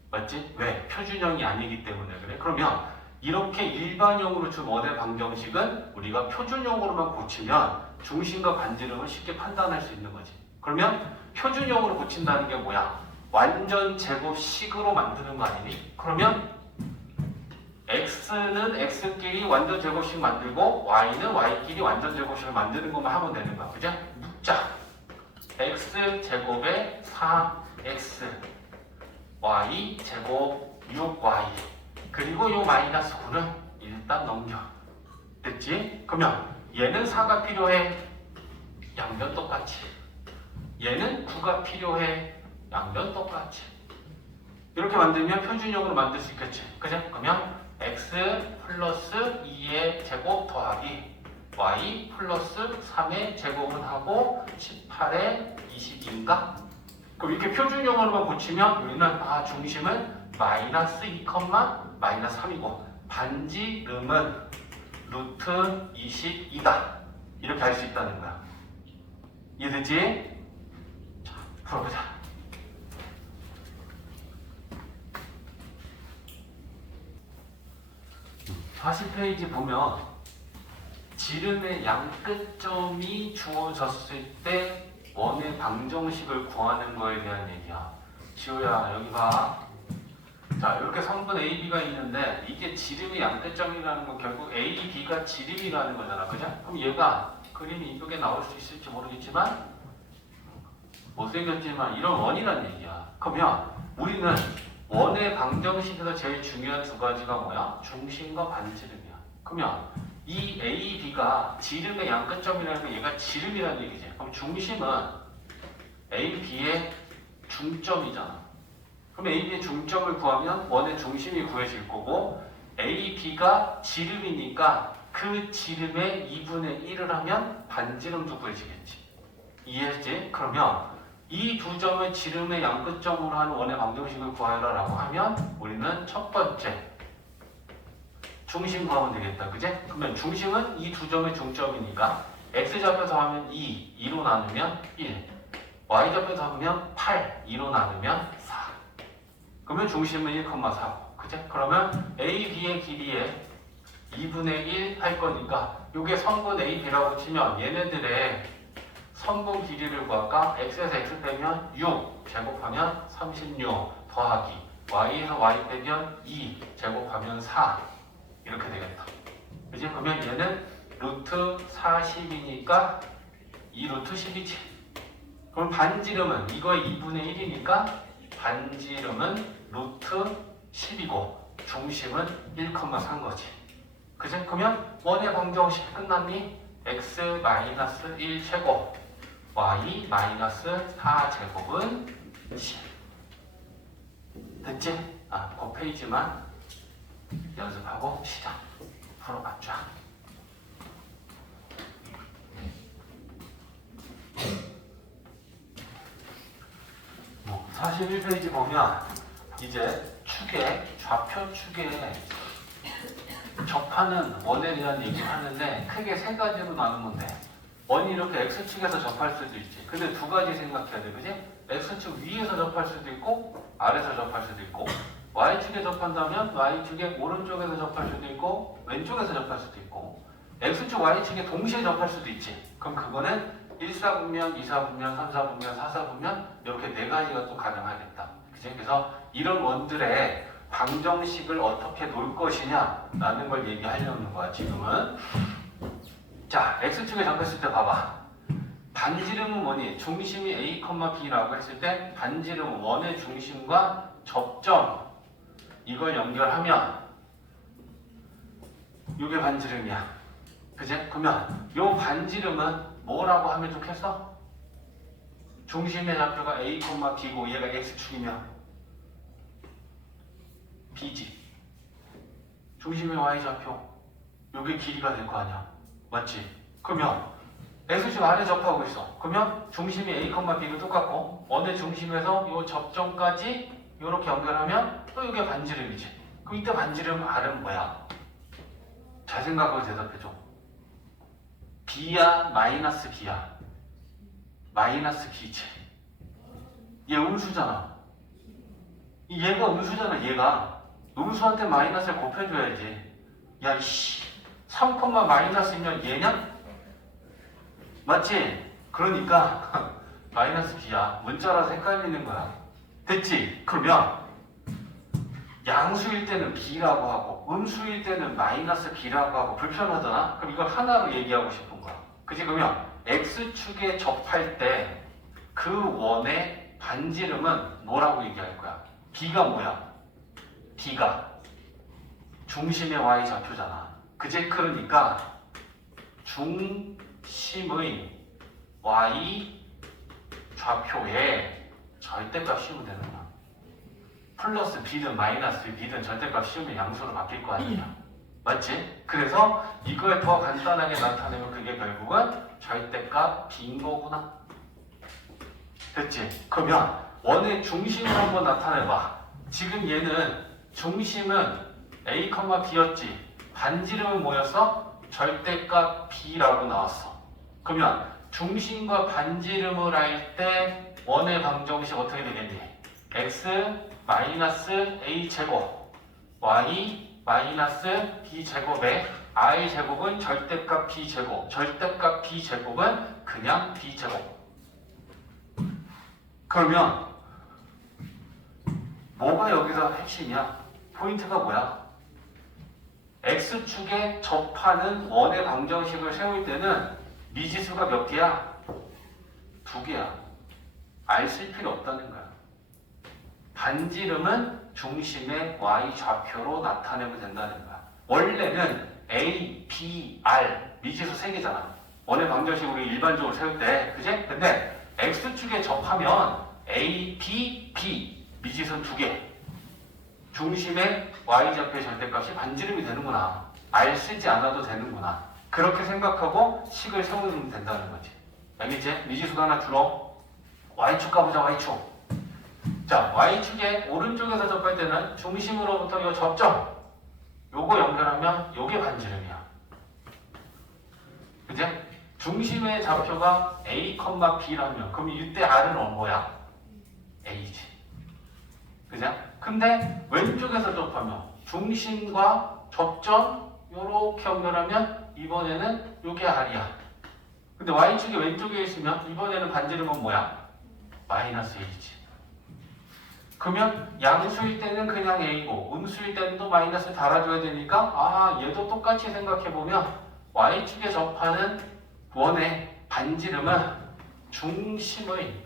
맞지? 왜? 표준형이 아니기 때문에 그래. 그러면 이렇게 일반형으로 준 원의 방정식은 우리가 표준형으로만 고치면 중심과 반지름을 쉽게 판단할 수 있는 거지. 그러면 표준형으로 고친다는 게 뭐야? 완전 제곱식으로 만드는 거 아니니? 그러면 x는 x끼리 완전 제곱식 만들고 y는 y끼리 완전 제곱식을 만드는 것만 하면 되는 거야. 그죠? 묻자. x제곱에 4x y제곱 6y 그리고 요 마이너스 9는 일단 넘겨. 됐지? 그러면 얘는 4가 필요해. 양변 똑같이. 얘는 9가 필요해. 양변 똑같이. 이렇게 만들면 표준형으로 만들 수 있겠지. 그죠? 그러면 x 플러스 2의 제곱 더하기 y 플러스 3의 제곱은 하고 18의 22인가? 그럼 이렇게 표준형으로만 고치면 우리는 중심은 마이너스 2, 마이너스 3이고 반지름은 루트 22다. 이렇게 할 수 있다는 거야. 이해되지? 자, 풀어보자. 40페이지 보면 지름의 양끝점이 주어졌을 때 원의 방정식을 구하는 거에 대한 얘기야. 지호야, 여기 봐. 자, 이렇게 성분 A, B가 있는데 이게 지름의 양끝점이라는 건 결국 A, B가 지름이라는 거잖아. 그죠? 그럼 얘가 그림이 이쁘게 나올 수 있을지 모르겠지만 못생겼지만 이런 원이란 얘기야. 그러면 우리는 원의 방정식에서 제일 중요한 두 가지가 뭐야? 중심과 반지름이야. 그러면 이 A, B가 지름의 양끝점이라는 건 얘가 지름이라는 얘기지. 그럼 중심은 A, B의 중점이잖아. 그럼 A, B의 중점을 구하면 원의 중심이 구해질 거고 A, B가 지름이니까 그 지름의 2분의 1을 하면 반지름도 구해지겠지. 이해했지? 그러면 이 두 점을 지름의 양끝점으로 하는 원의 방정식을 구하라 라고 하면 우리는 첫 번째 중심 구하면 되겠다. 그지? 그러면 중심은 이 두 점의 중점이니까 x좌표에서 하면 2, 2로 나누면 1 y좌표에서 하면 8, 2로 나누면 4 그러면 중심은 1,4 그지? 그러면 a, b의 길이에 2분의 1 할 거니까 이게 성분 a, b라고 치면 얘네들의 선분 길이를 구할까? x에서 x 빼면 6 제곱하면 36 더하기 y에서 y 빼면 2 제곱하면 4 이렇게 되겠다. 그지? 그러면 얘는 루트 40이니까 2 루트 10이지. 그럼 반지름은 이거의 2분의 1이니까 반지름은 루트 10이고 중심은 1,3 거지. 그지? 그러면 원의 방정식 끝났니? x-1 제곱 y-4 제곱은 10. 됐지? 그 페이지만 연습하고 시작. 풀어봤자. 41페이지 보면 이제 좌표 축에 접하는 원에 대한 얘기를 하는데 크게 세 가지로 나누면 돼. 원이 이렇게 X축에서 접할 수도 있지. 근데 두 가지 생각해야 돼. 그지? X축 위에서 접할 수도 있고 아래에서 접할 수도 있고 Y축에 접한다면 Y축의 오른쪽에서 접할 수도 있고 왼쪽에서 접할 수도 있고 X축, Y축에 동시에 접할 수도 있지. 그럼 그거는 1사분면, 2사분면, 3사분면, 4사분면 이렇게 네 가지가 또 가능하겠다. 그치? 그래서 이런 원들의 방정식을 어떻게 놓을 것이냐 라는 걸 얘기하려는 거야 지금은. 자, X축에 접했을 때 봐봐. 반지름은 뭐니? 중심이 A, B라고 했을 때 반지름은 원의 중심과 접점 이걸 연결하면 이게 반지름이야. 그제? 그러면 요 반지름은 뭐라고 하면 좋겠어? 중심의 좌표가 A, B고 얘가 X축이면 B지. 중심의 Y 좌표 요게 길이가 될 거 아니야. 맞지? 그러면 X축 안에 접하고 있어. 그러면 중심이 A, B도 똑같고 원의 중심에서 요 접점까지 이렇게 연결하면 또 이게 반지름이지. 그럼 이때 반지름 R은 뭐야? 잘 생각하고 대답해줘. B야 마이너스 B야? 마이너스 B지. 얘 음수잖아. 얘가 음수잖아. 얘가 음수한테 마이너스를 곱해줘야지. 야 이씨 3, 마이너스면 얘냐? 맞지? 그러니까 마이너스 B야. 문자라서 헷갈리는 거야. 됐지? 그러면 양수일 때는 B라고 하고 음수일 때는 마이너스 B라고 하고 불편하잖아? 그럼 이걸 하나로 얘기하고 싶은 거야. 그치? 그러면 X축에 접할 때 그 원의 반지름은 뭐라고 얘기할 거야? B가 뭐야? B가 중심의 Y 좌표잖아. 그치? 그러니까 중심의 Y 좌표에 절대값 씌우면 되는 거야. 플러스 B든 마이너스 B든 절대값 씌우면 양수로 바뀔 거 아니야. 맞지? 그래서 이걸 더 간단하게 나타내면 그게 결국은 절대값 B인 거구나. 됐지? 그러면 원의 중심을 한번 나타내봐. 지금 얘는 중심은 A, B였지. 반지름은 뭐였어? 절대값 B라고 나왔어. 그러면 중심과 반지름을 할 때 원의 방정식 어떻게 되겠니? X 마이너스 A 제곱 Y 마이너스 B 제곱에 I 제곱은 절대값 B 제곱, 절대값 B 제곱은 그냥 B 제곱. 그러면 뭐가 여기서 핵심이야? 포인트가 뭐야? X축에 접하는 원의 방정식을 세울 때는 미지수가 몇 개야? 2개야. 알 쓸 필요 없다는 거야. 반지름은 중심의 Y 좌표로 나타내면 된다는 거야. 원래는 A, B, R 미지수 3개잖아. 원의 방정식으로 일반적으로 세울 때, 그지? 근데 X축에 접하면 A, B, B 미지수는 2개. 중심의 Y좌표의 절대값이 반지름이 되는구나. R 쓰지 않아도 되는구나. 그렇게 생각하고 식을 세우면 된다는 거지. 알겠지? 미지수가 하나 줄어. Y축 가보자. Y축. 자, Y축에 오른쪽에서 접할 때는 중심으로부터 이 접점 요거 연결하면 요게 반지름이야. 그지? 중심의 좌표가 A, B라면 그럼 이때 R은 뭐야? A지. 그죠? 근데 왼쪽에서 접하면 중심과 접점 요렇게 연결하면 이번에는 요게 R이야. 근데 Y축이 왼쪽에 있으면 이번에는 반지름은 뭐야? 마이너스 A지. 그러면 양수일 때는 그냥 A고 음수일 때는 또 마이너스 달아줘야 되니까 얘도 똑같이 생각해보면 Y축에 접하는 원의 반지름은 중심의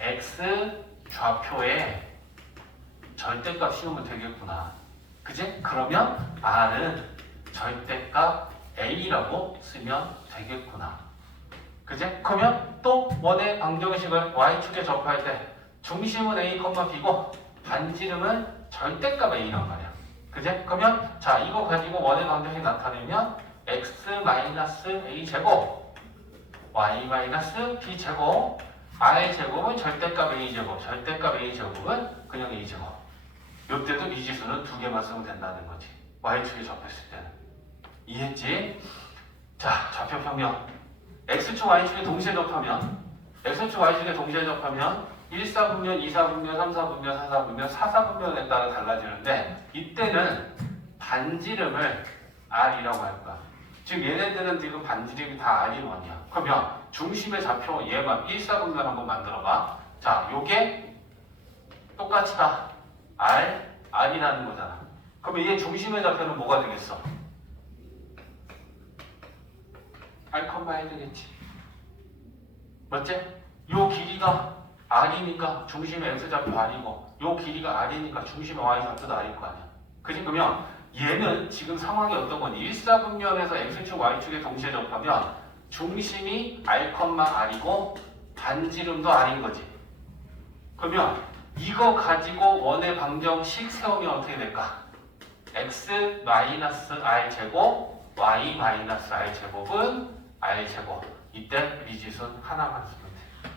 X 좌표에 절대값 씌우면 되겠구나. 그지? 그러면 R은 절대값 A라고 쓰면 되겠구나. 그지? 그러면 또 원의 방정식을 Y축에 접할 때 중심은 A, B고 반지름은 절대값 A란 말이야. 그지? 그러면 자 이거 가지고 원의 방정식 나타내면 X 마이너스 A 제곱 Y 마이너스 B 제곱 I 제곱은 절대값 A 제곱 절대값 A 제곱은 그냥 A 제곱. 이때도 미지수는 2개만 쓰면 된다는 거지. Y축에 접했을 때는. 이해했지? 자 좌표 평면 X축 Y축에 동시에 접하면 X축 Y축에 동시에 접하면 1사분면, 2사분면, 3사분면, 4사분면, 4사분면에 따라 달라지는데 이때는 반지름을 R이라고 할 거야. 지금 얘네들은 지금 반지름이 다 R이 뭐냐? 그러면 중심의 좌표 얘만 1사분면 한번 만들어봐. 자, 요게 똑같이 가. R이라는 거잖아. 그러면 얘 중심의 좌표는 뭐가 되겠어? R, I 되겠지. 맞지? 요 길이가 R이니까 중심의 X좌표 R이고 요 길이가 R이니까 중심의 Y좌표도 R일 거 아니야. 그지? 그러면 얘는 지금 상황이 어떤 거니? 일사분면에서 X축, Y축에 동시에 접하면 중심이 R, R이고 반지름도 R인 거지. 그러면 이거 가지고 원의 방정식 세우면 어떻게 될까? X-R 제곱 Y R 제곱은 R 제곱. 이때 미지순 하나만 쓰면 돼.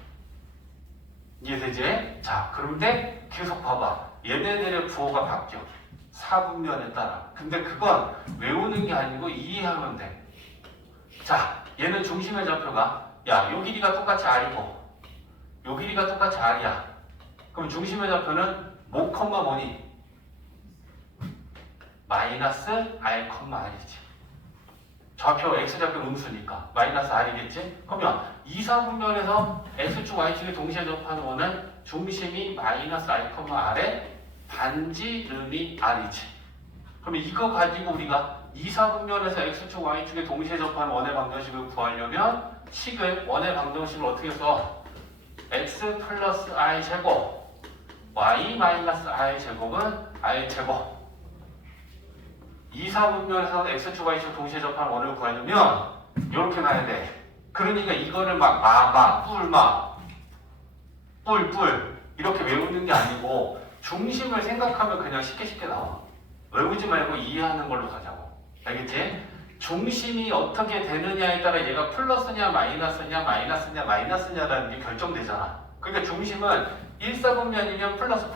이해되지? 자, 그런데 계속 봐봐. 얘네들의 부호가 바뀌어. 사분면에 따라. 근데 그건 외우는 게 아니고 이해하면 돼. 자, 얘는 중심의 좌표가 야, 요 길이가 똑같이 R이고 요 길이가 똑같이 R이야. 그럼 중심의 좌표는 뭐, 뭐니? 마이너스 R, R이지. 좌표 X좌표 음수니까 마이너스 R이겠지? 그러면 이사분면에서 X축, Y축이 동시에 접하는 원은 중심이 마이너스 R, R에 반지름이 R이지. 그러면 이거 가지고 우리가 이사분면에서 X축, Y축이 동시에 접하는 원의 방정식을 구하려면 식을 원의 방정식을 어떻게 써? X 플러스 R 제곱 Y 마이너스 R 제곱은 R 제곱. 이사분면에서 X축, Y축 동시에 접하는 원을 구하려면 이렇게 가야 돼. 그러니까 이거를 막 뿔 이렇게 외우는 게 아니고 중심을 생각하면 그냥 쉽게 나와. 외우지 말고 이해하는 걸로 가자고. 알겠지? 중심이 어떻게 되느냐에 따라 얘가 플러스냐 마이너스냐라는 게 결정되잖아. 그러니까 중심은 1사분면이면 플러스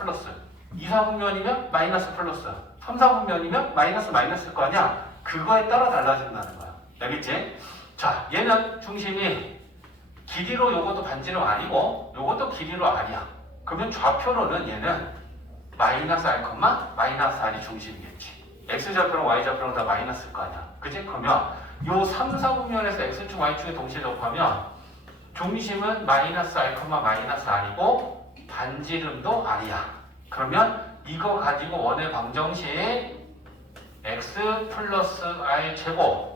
2사분면이면 마이너스 플러스 3사분면이면 마이너스일 거 아니야? 그거에 따라 달라진다는 거야. 알겠지? 자, 얘는 중심이 길이로 요것도 반지름 아니고 요것도 길이로 R이야. 그러면 좌표로는 얘는 마이너스 R, 마이너스 R이 중심이겠지. X좌표랑 Y좌표랑 다 마이너스일 거 아니야. 그치? 그러면 요 3, 4분면에서 X축, Y축에 동시에 접하면 중심은 마이너스 R, 마이너스 R이고 반지름도 R이야. 그러면 이거 가지고 원의 방정식 X 플러스 R 제곱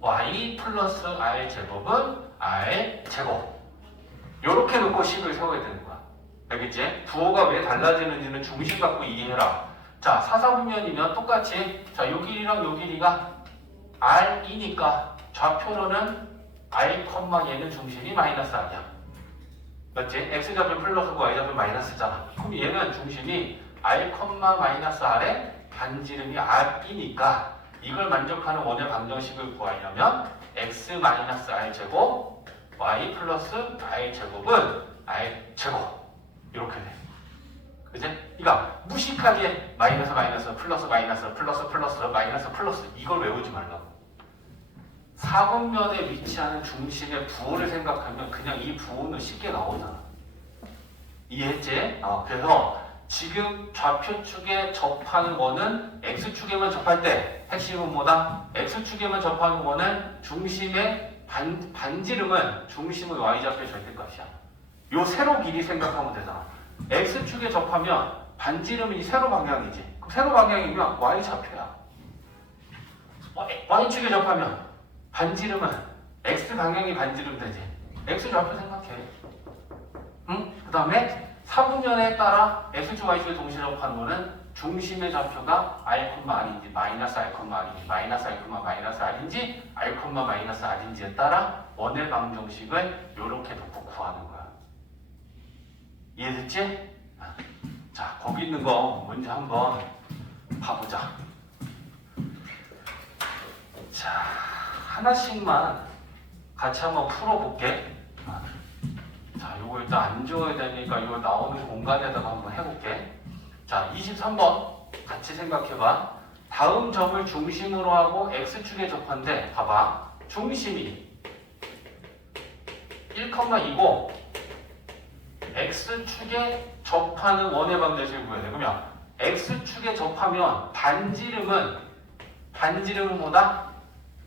Y 플러스 R 제곱은 R 제곱. 요렇게 놓고 식을 세워야 되는 거야. 알겠지? 부호가 왜 달라지는지는 중심 갖고 이해해라. 자, 사사분면이면 똑같이 자, 요 길이랑 요 길이가 R이니까 좌표로는 R, 얘는 중심이 마이너스 R이야. 맞지? X좌표 플러스고 Y좌표 마이너스잖아. 그럼 얘는 중심이 R, 마이너스 R에 반지름이 R이니까 이걸 만족하는 원의 방정식을 구하려면 X 마이너스 R 제곱 Y 플러스 R 제곱은 R 제곱. 이렇게 돼. 그치? 그러니까 무식하게 마이너스 플러스 마이너스 이걸 외우지 말라고. 사분면에 위치하는 중심의 부호를 생각하면 그냥 이 부호는 쉽게 나오잖아. 이해했지? 그래서 지금 좌표축에 접하는 원은 X축에만 접할 때 핵심은 뭐다? X축에만 접하는 원은 중심의 반지름은 중심의 Y좌표의 절대값이야. 요 세로 길이 생각하면 되잖아. X축에 접하면 반지름은 이 세로 방향이지. 그럼 세로 방향이면 Y좌표야. Y축에 접하면 반지름은 X 방향이 반지름 되지. X좌표 생각해. 응? 그 다음에 사분면에 따라 X축, Y축에 동시에 접하는 거는 중심의 좌표가 R, R인지 마이너스 R, R인지 마이너스 R, 마이너스 R인지 R, 마이너스 R인지에 따라 원의 방정식을 이렇게 놓고 구하는 거야. 이해됐지? 자, 거기 있는 거 먼저 한번 봐보자. 자, 하나씩만 같이 한번 풀어볼게. 자, 요거 일단 안 지워야 되니까 이거 나오는 공간에다가 한번 해볼게. 자, 23번 같이 생각해봐. 다음 점을 중심으로 하고 X축에 접한데 봐봐. 중심이 1,2고 X축에 접하는 원의 방정식을 구해야 돼. 그러면 X축에 접하면 반지름은 뭐다?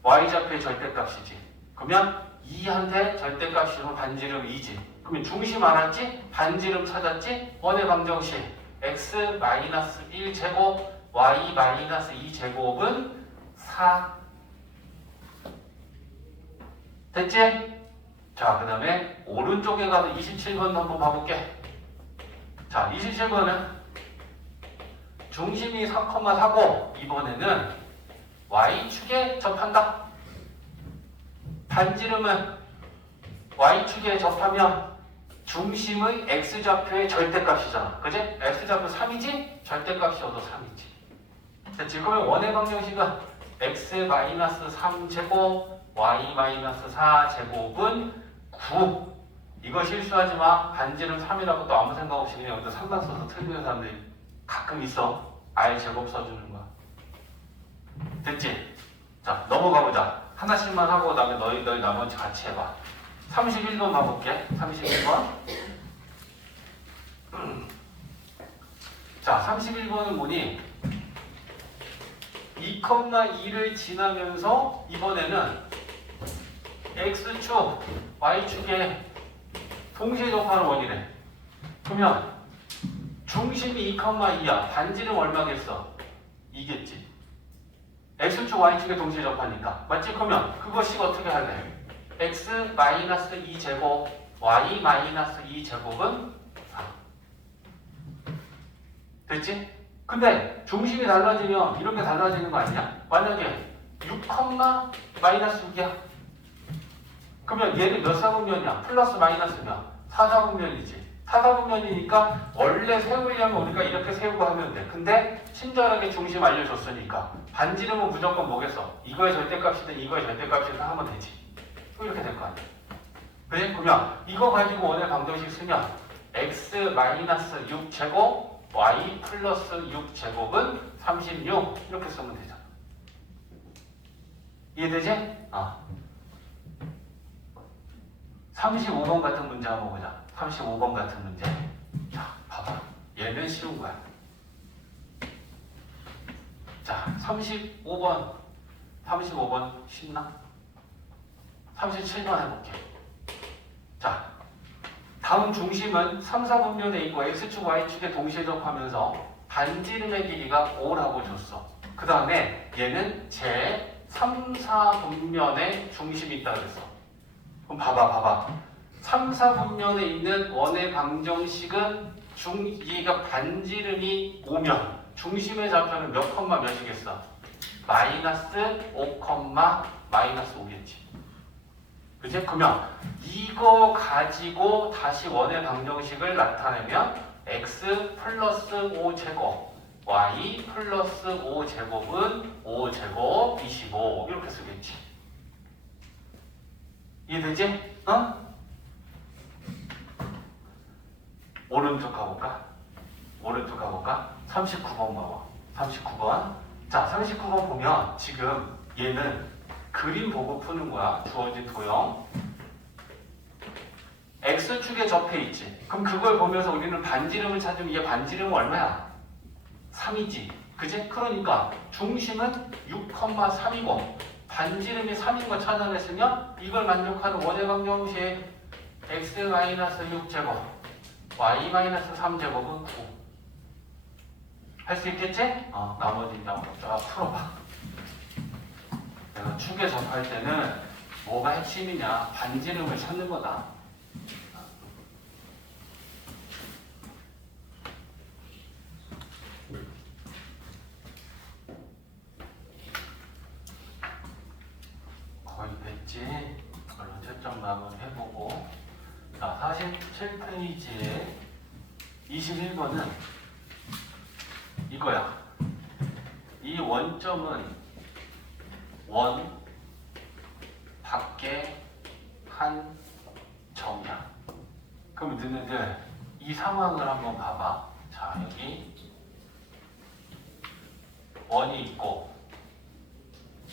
Y좌표의 절대값이지. 그러면 2한테 절대값이면 반지름 2지. 그러면 중심 알았지? 반지름 찾았지? 원의 방정식 x-1제곱 y-2제곱은 4. 됐지? 자, 그 다음에 오른쪽에 가서 27번도 한번 봐볼게. 자, 27번은 중심이 4,4고 이번에는 y축에 접한다. 반지름은 y축에 접하면 중심의 x좌표의 절대값이잖아. 그지? x좌표 3이지? 절대값이어도 3이지. 됐지? 그러면 원의 방정식은 x-3제곱 y-4제곱은 9. 이거 실수하지 마. 반지름 3이라고 또 아무 생각 없이 그냥 여기다 3만 써서 틀리는 사람들이 가끔 있어. r제곱 써주는 거야. 됐지? 자, 넘어가 보자. 하나씩만 하고 그다음에 너희 나머지 같이 해봐. 31번 봐볼게. 31번. 자, 31번은 뭐니? 2,2를 지나면서 이번에는 x축, y축에 동시에 접하는 원이래. 그러면 중심이 2,2야. 반지름 얼마겠어? 2겠지. x축, y축에 동시에 접하니까. 맞지? 그러면 그것이 어떻게 할래? x-2제곱, y-2제곱은 4. 됐지? 근데 중심이 달라지면 이런 게 달라지는 거 아니야? 만약에 6,-6이야. 그러면 얘는 몇 사분면이야? 플러스 마이너스 몇? 4사분면이지. 4사분면이니까 원래 세우려면 우리가 이렇게 세우고 하면 돼. 근데 친절하게 중심 알려줬으니까 반지름은 무조건 뭐겠어? 이거의 절대값이든 이거의 절대값이든 하면 되지. 또 이렇게 될 거 아니야. 그래? 그러면 이거 가지고 원의 방정식 쓰면 x-6제곱 y 플러스 6제곱은 36 이렇게 쓰면 되잖아. 이해되지? 35번 같은 문제 한번 보자. 35번 같은 문제. 자, 봐봐. 얘는 쉬운 거야. 자, 35번. 35번 쉽나? 37번 해볼게. 자, 다음 중심은 3, 4분면에 있고 x축, y축에 동시에 접하면서 반지름의 길이가 5라고 줬어. 그 다음에 얘는 제 3, 4분면에 중심이 있다고 그랬어. 그럼 봐봐. 3, 4분면에 있는 원의 방정식은 얘가 반지름이 5면 중심의 좌표는 몇 컴마 몇이겠어? 마이너스 5, 마이너스 5겠지. 그치? 그러면 이거 가지고 다시 원의 방정식을 나타내면 x 플러스 5제곱 y 플러스 5제곱은 5제곱 25 이렇게 쓰겠지. 이해되지? 오른쪽 가볼까? 39번 봐봐. 39번. 자, 39번 보면 지금 얘는 그림 보고 푸는 거야. 주어진 도형. x축에 접해 있지. 그럼 그걸 보면서 우리는 반지름을 찾으면 얘 반지름은 얼마야? 3이지. 그지? 그러니까 중심은 6,3이고 반지름이 3인 거 찾아냈으면 이걸 만족하는 원의 방정식 x-6제곱 y-3제곱은 9. 할 수 있겠지? 나머지 쫙 풀어봐. 내가 축에 접할 때는 뭐가 핵심이냐? 반지름을 찾는 거다. 거의 됐지? 얼른 채점 마무리 해보고. 자, 47페이지에 21번은 이거야. 이 원점은 원 밖에 한 점이야. 그럼 너네들 이 상황을 한번 봐봐. 자, 여기 원이 있고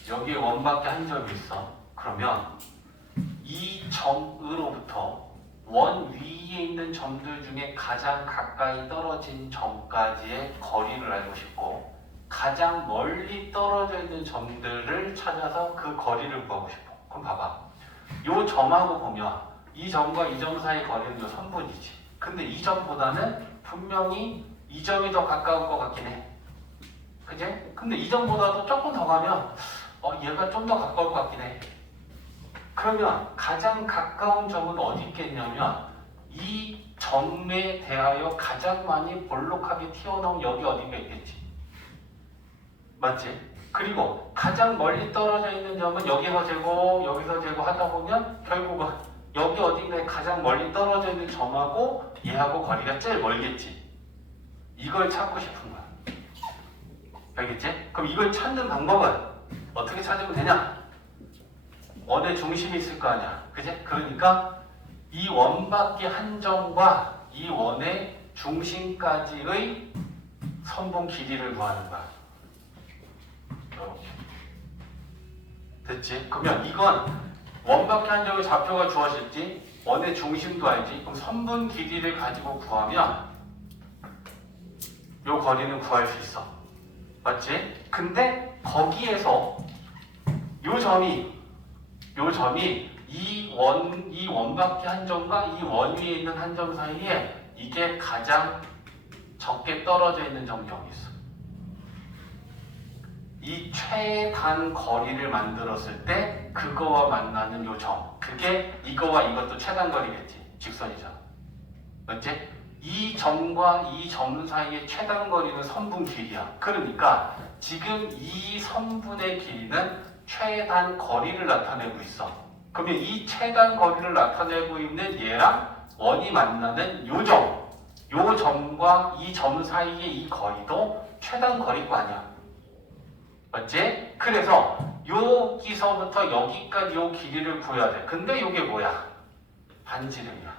여기에 원밖에 한 점이 있어. 그러면 이 점으로부터 원 위에 있는 점들 중에 가장 가까이 떨어진 점까지의 거리를 알고 싶고 가장 멀리 떨어져 있는 점들을 찾아서 그 거리를 구하고 싶어. 그럼 봐봐. 이 점하고 보면 이 점과 이 점 사이 거리는 요 3분이지. 근데 이 점보다는 분명히 이 점이 더 가까울 것 같긴 해. 그지? 근데 이 점보다도 조금 더 가면 얘가 좀 더 가까울 것 같긴 해. 그러면 가장 가까운 점은 어디 있겠냐면 이 점에 대하여 가장 많이 볼록하게 튀어나온 여기 어딘가 있겠지. 맞지? 그리고 가장 멀리 떨어져 있는 점은 여기서 재고 여기서 재고 하다 보면 결국은 여기 어딘가에 가장 멀리 떨어져 있는 점하고 얘하고 거리가 제일 멀겠지. 이걸 찾고 싶은 거야. 알겠지? 그럼 이걸 찾는 방법은 어떻게 찾으면 되냐? 원의 중심이 있을 거 아니야. 그지? 그러니까 이 원밖에 한 점과 이 원의 중심까지의 선분 길이를 구하는 거야. 이렇게. 됐지? 그러면 이건 원밖에 한 점의 좌표가 주어질지 원의 중심도 알지? 그럼 선분 길이를 가지고 구하면 요 거리는 구할 수 있어. 맞지? 근데 거기에서 요 점이 이 원밖에 한 점과 이 원 위에 있는 한 점 사이에 이게 가장 적게 떨어져 있는 점이 여기 있어. 이 최단 거리를 만들었을 때 그거와 만나는 요 점, 그게 이거와 이것도 최단 거리겠지. 직선이잖아. 맞지? 이 점과 이 점 사이의 최단 거리는 선분 길이야. 그러니까 지금 이 선분의 길이는 최단 거리를 나타내고 있어. 그러면 이 최단 거리를 나타내고 있는 얘랑 원이 만나는 요 점과 이 점 사이의 이 거리도 최단 거리가 아니야. 맞지? 그래서 여기서부터 여기까지 요 길이를 구해야 돼. 근데 이게 뭐야? 반지름이야.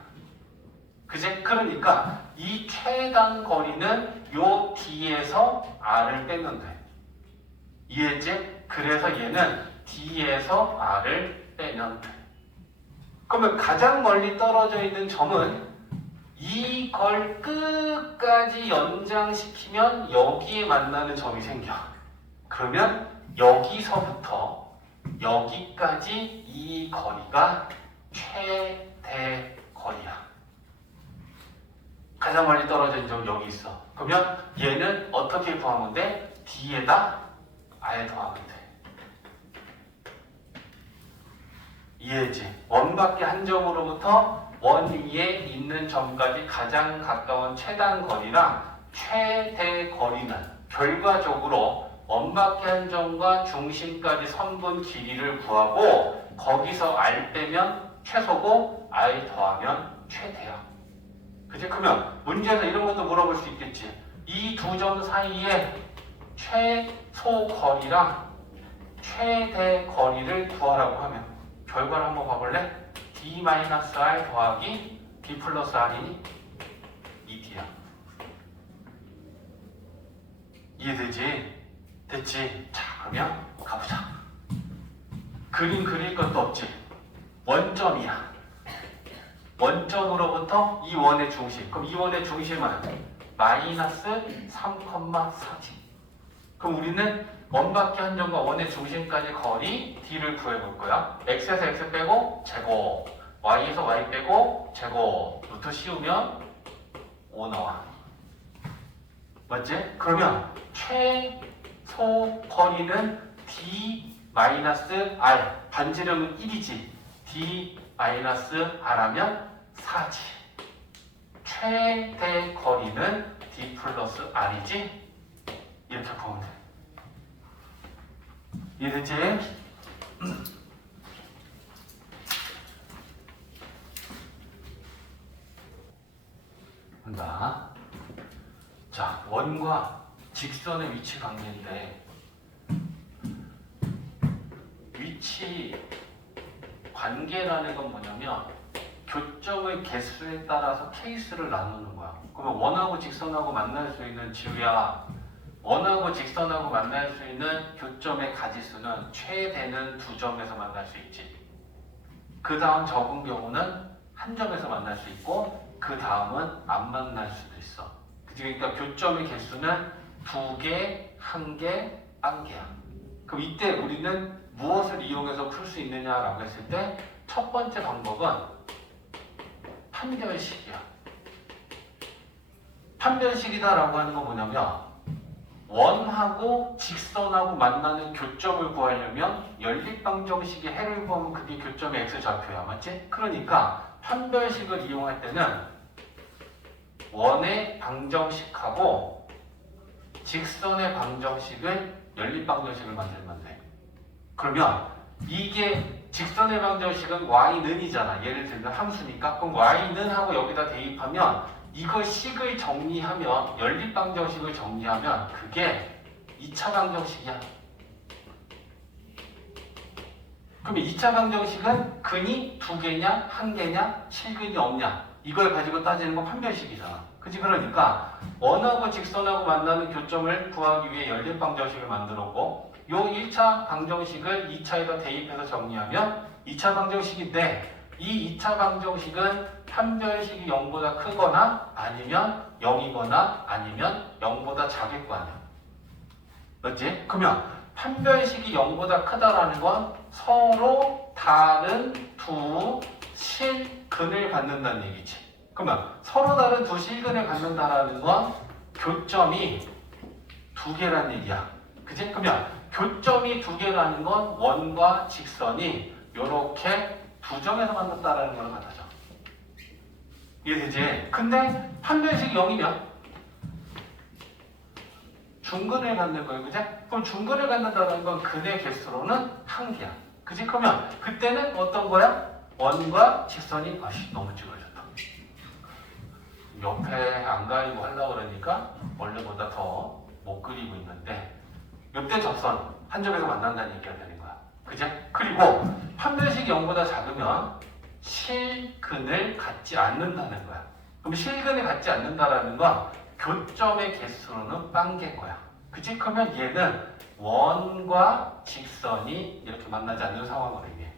그지? 그러니까 이 최단 거리는 요 D에서 R을 빼면 돼. 이해했지? 그래서 얘는 D에서 R을 빼면 돼. 그러면 가장 멀리 떨어져 있는 점은 이걸 끝까지 연장시키면 여기에 만나는 점이 생겨. 그러면 여기서부터 여기까지 이 거리가 최대 거리야. 가장 멀리 떨어져 있는 점 여기 있어. 그러면 얘는 어떻게 구하면 돼? D에다 R 더하면 돼. 이해했지? 원밖에 한 점으로부터 원 위에 있는 점까지 가장 가까운 최단 거리랑 최대 거리는 결과적으로 원밖에 한 점과 중심까지 선분 길이를 구하고 거기서 R 빼면 최소고 R 더하면 최대야. 그치? 그러면 문제에서 이런 것도 물어볼 수 있겠지. 이 두 점 사이에 최소 거리랑 최대 거리를 구하라고 하면 결과를 한번 봐볼래? D-R 더하기 D 플러스 R이니? 2D야. 이해되지? 됐지? 자, 그러면 가보자. 그림 그릴 것도 없지? 원점이야. 원점으로부터 이 원의 중심. 그럼 이 원의 중심은 마이너스 3,4지. 그럼 우리는 원밖에 한 점과 원의 중심까지 거리 D를 구해볼 거야. X에서 X 빼고 제곱, Y에서 Y 빼고 제곱, 루트 씌우면 5 나와. 맞지? 그러면 최소 거리는 D-R, 반지름은 1이지. D-R 하면 4지. 최대 거리는 D 플러스 R이지. 이렇게 보면 돼. 이해됐지? 한다. 자, 원과 직선의 위치 관계인데 위치 관계라는 건 뭐냐면 교점의 개수에 따라서 케이스를 나누는 거야. 그러면 원하고 직선하고 만날 수 있는 지우야, 원하고 직선하고 만날 수 있는 교점의 가지수는 최대는 2점에서 만날 수 있지. 그 다음 적은 경우는 한 점에서 만날 수 있고 그 다음은 안 만날 수도 있어. 그러니까 교점의 개수는 2개, 1개, 1개야. 그럼 이때 우리는 무엇을 이용해서 풀 수 있느냐라고 했을 때 첫 번째 방법은 판별식이야. 판별식이다라고 하는 건 뭐냐면 원하고 직선하고 만나는 교점을 구하려면 연립방정식의 해를 구하면 그게 교점의 x좌표야. 맞지? 그러니까 판별식을 이용할 때는 원의 방정식하고 직선의 방정식을 연립방정식을 만들면 돼. 그러면 이게 직선의 방정식은 y는이잖아. 예를 들면 함수니까. 그럼 y는 하고 여기다 대입하면 이걸 식을 정리하면 연립방정식을 정리하면 그게 2차 방정식이야. 그러면 2차 방정식은 근이 2개냐 1개냐 실근이 없냐 이걸 가지고 따지는 건 판별식이잖아. 그치? 그러니까 원하고 직선하고 만나는 교점을 구하기 위해 연립방정식을 만들었고 요 1차 방정식을 2차에다 대입해서 정리하면 2차 방정식인데 이 2차 방정식은 판별식이 0보다 크거나 아니면 0이거나 아니면 0보다 작을 거 아니야. 맞지? 그러면 판별식이 0보다 크다라는 건 서로 다른 두 실근을 갖는다는 얘기지. 그러면 서로 다른 두 실근을 갖는다라는 건 교점이 2개라는 얘기야. 그치? 그러면 교점이 2개라는 건 원과 직선이 이렇게 두 점에서 만났다라는 걸 같아져. 이해되지? 근데 판별식이 0이면 중근을 갖는 거예요. 그치? 그럼 중근을 갖는다는 건 근의 개수로는 1개야. 그치? 그러면 그때는 어떤 거야? 원과 직선이 너무 찌그러졌다. 옆에 안 가리고 하려고 그러니까 원래보다 더 못 그리고 있는데 이때 접선 한 점에서 만난다는 얘기가 되는 거야. 그치? 그리고 판별식이 0보다 작으면 실근을 갖지 않는다는 거야. 그럼 실근을 갖지 않는다라는 건 교점의 개수로는 빵개인 거야. 그치? 그러면 얘는 원과 직선이 이렇게 만나지 않는 상황으로 얘기해.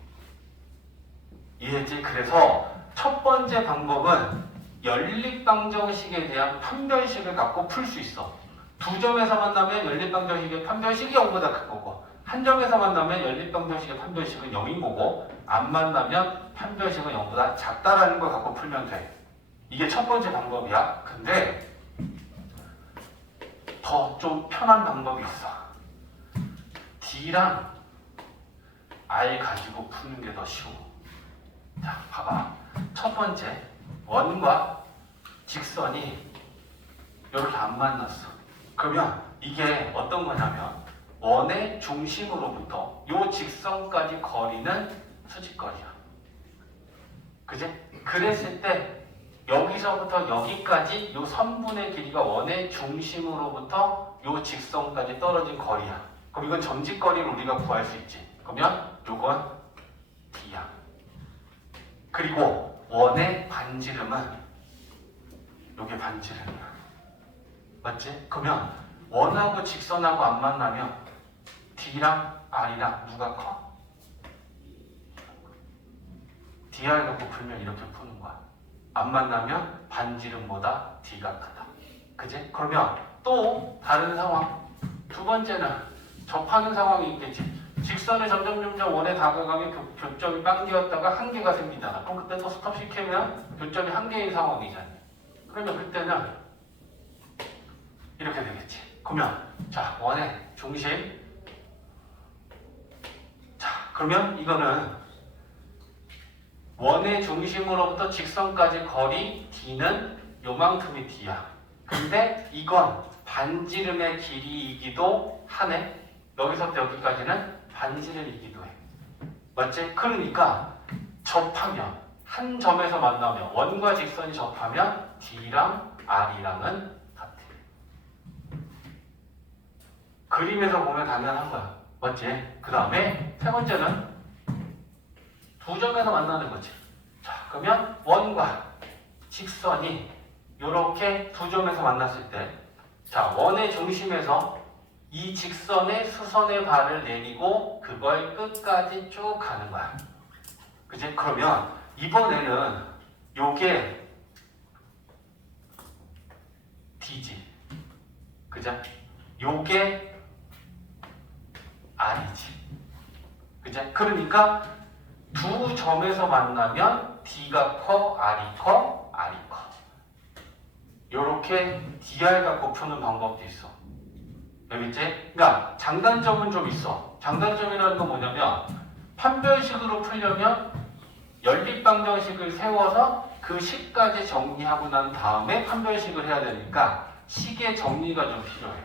이해했지? 그래서 첫 번째 방법은 연립방정식에 대한 판별식을 갖고 풀 수 있어. 두 점에서 만나면 연립방정식의 판별식이 0보다 큰 거고 한 점에서 만나면 연립방정식의 판별식은 0인 거고 안 만나면 판별식은 0보다 작다라는 걸 갖고 풀면 돼. 이게 첫 번째 방법이야. 근데 더 좀 편한 방법이 있어. D랑 R 가지고 푸는 게 더 쉬워. 자, 봐봐. 첫 번째, 원과 직선이 이렇게 안 만났어. 그러면 이게 어떤 거냐면 원의 중심으로부터 요 직선까지 거리는 수직거리야. 그지? 그랬을 때 여기서부터 여기까지 요 선분의 길이가 원의 중심으로부터 요 직선까지 떨어진 거리야. 그럼 이건 점직거리를 우리가 구할 수 있지. 그러면 요건 D야. 그리고 원의 반지름은 요게 반지름이야. 맞지? 그러면 원하고 직선하고 안 만나면 D랑 R이랑 누가 커? DR 갖고 풀면 이렇게 푸는 거야. 안 만나면 반지름보다 D가 크다. 그지? 그러면 또 다른 상황. 두 번째는 접하는 상황이 있겠지. 직선을 점점 원에 다가가면 교점이 빵개였다가 한계가 생기잖아. 그럼 그때 또 스톱시키면 교점이 한계인 상황이잖아. 그러면 그때는 이렇게 되겠지. 그러면 자, 원의 중심. 자, 그러면 이거는 원의 중심으로부터 직선까지 거리 D는 요만큼이 D야. 근데 이건 반지름의 길이이기도 하네. 여기서부터 여기까지는 반지름이기도 해. 맞지? 그러니까 접하면 한 점에서 만나면 원과 직선이 접하면 D랑 R이랑은 같아. 그림에서 보면 당연한 거야. 맞지? 그 다음에 세 번째는 두 점에서 만나는 거지. 자, 그러면 원과 직선이 이렇게 두 점에서 만났을 때, 자, 원의 중심에서 이 직선의 수선의 발을 내리고 그걸 끝까지 쭉 가는 거야. 그치? 그러면 이번에는 요게 D지. 그죠? 요게 R이지. 그죠? 그러니까 두 점에서 만나면 D가 커, R이 커, R이 커. 요렇게 dr 갖고 푸는 방법도 있어. 알겠지? 그러니까 장단점은 좀 있어. 장단점이라는 건 뭐냐면 판별식으로 풀려면 연립방정식을 세워서 그 식까지 정리하고 난 다음에 판별식을 해야 되니까 식의 정리가 좀 필요해.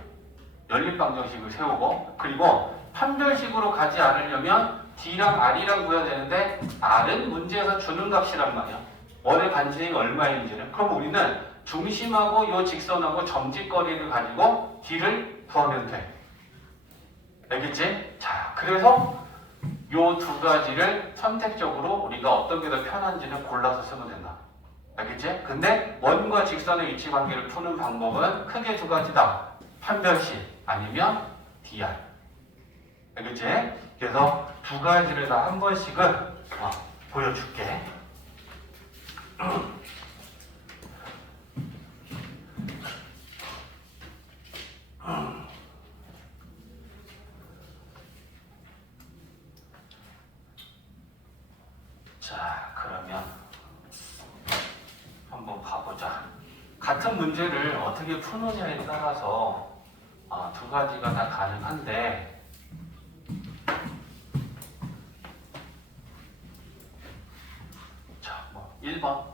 연립방정식을 세우고, 그리고 판별식으로 가지 않으려면 D랑 R이랑 구해야 되는데 R은 문제에서 주는 값이란 말이야. 원의 반지름이 얼마인지를. 그럼 우리는 중심하고 요 직선하고 점직거리를 가지고 D를 구하면 돼. 알겠지? 자, 그래서 요 두 가지를 선택적으로 우리가 어떤 게 더 편한지는 골라서 쓰면 된다. 알겠지? 근데 원과 직선의 위치 관계를 푸는 방법은 크게 두 가지다. 판별식 아니면 dr. 알겠지? 그래서 두 가지를 다 한 번씩은 보여줄게. 자, 그러면 한번 봐보자. 같은 문제를 어떻게 푸느냐에 따라서 두 가지가 다 가능한데, 자, 1번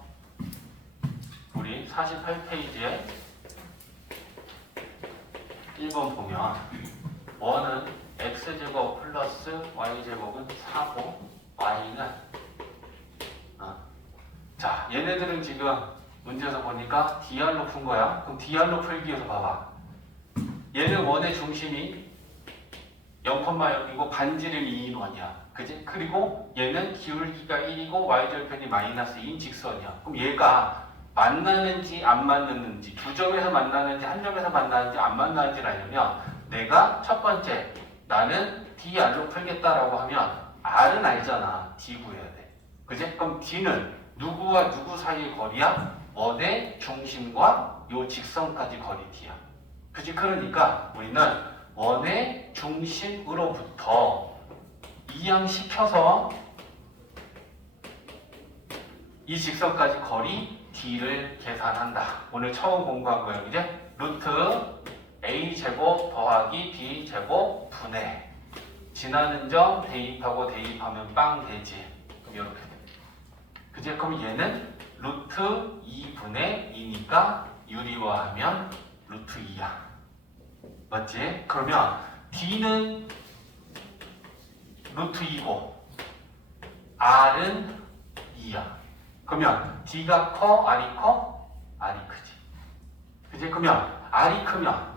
우리 48페이지에 1번 보면 원은 x제곱 플러스 y제곱은 4고 y는 자, 얘네들은 지금 문제에서 보니까 dr로 푼 거야. 그럼 dr로 풀기 위해서 봐봐. 얘는 원의 중심이 0,0이고 반지름이 2인 원이야. 그지? 그리고 얘는 기울기가 1이고 y절편이 마이너스 2인 직선이야. 그럼 얘가 만나는지 안 만나는지, 두 점에서 만나는지 한 점에서 만나는지 안 만나는지를 알려면 내가 첫 번째 나는 dr로 풀겠다라고 하면 r은 알잖아. d 구해야 돼. 그지? 그럼 d는 누구와 누구 사이의 거리야? 원의 중심과 요 직선까지 거리 d야. 그치? 그러니까 우리는 원의 중심으로부터 이항시켜서 이 직선까지 거리 d를 계산한다. 오늘 처음 공부한 거예요. 이제 루트 a제곱 더하기 b제곱 분의 지나는 점 대입하고 대입하면 빵 되지. 그럼 이렇게 돼. 그치? 그럼 얘는 루트 2분의 2니까 유리화하면 루트 2야. 맞지? 그러면 D는 루트 2고 R은 2야. 그러면 D가 커? R이 커? R이 크지. 그치? 그러면 R이 크면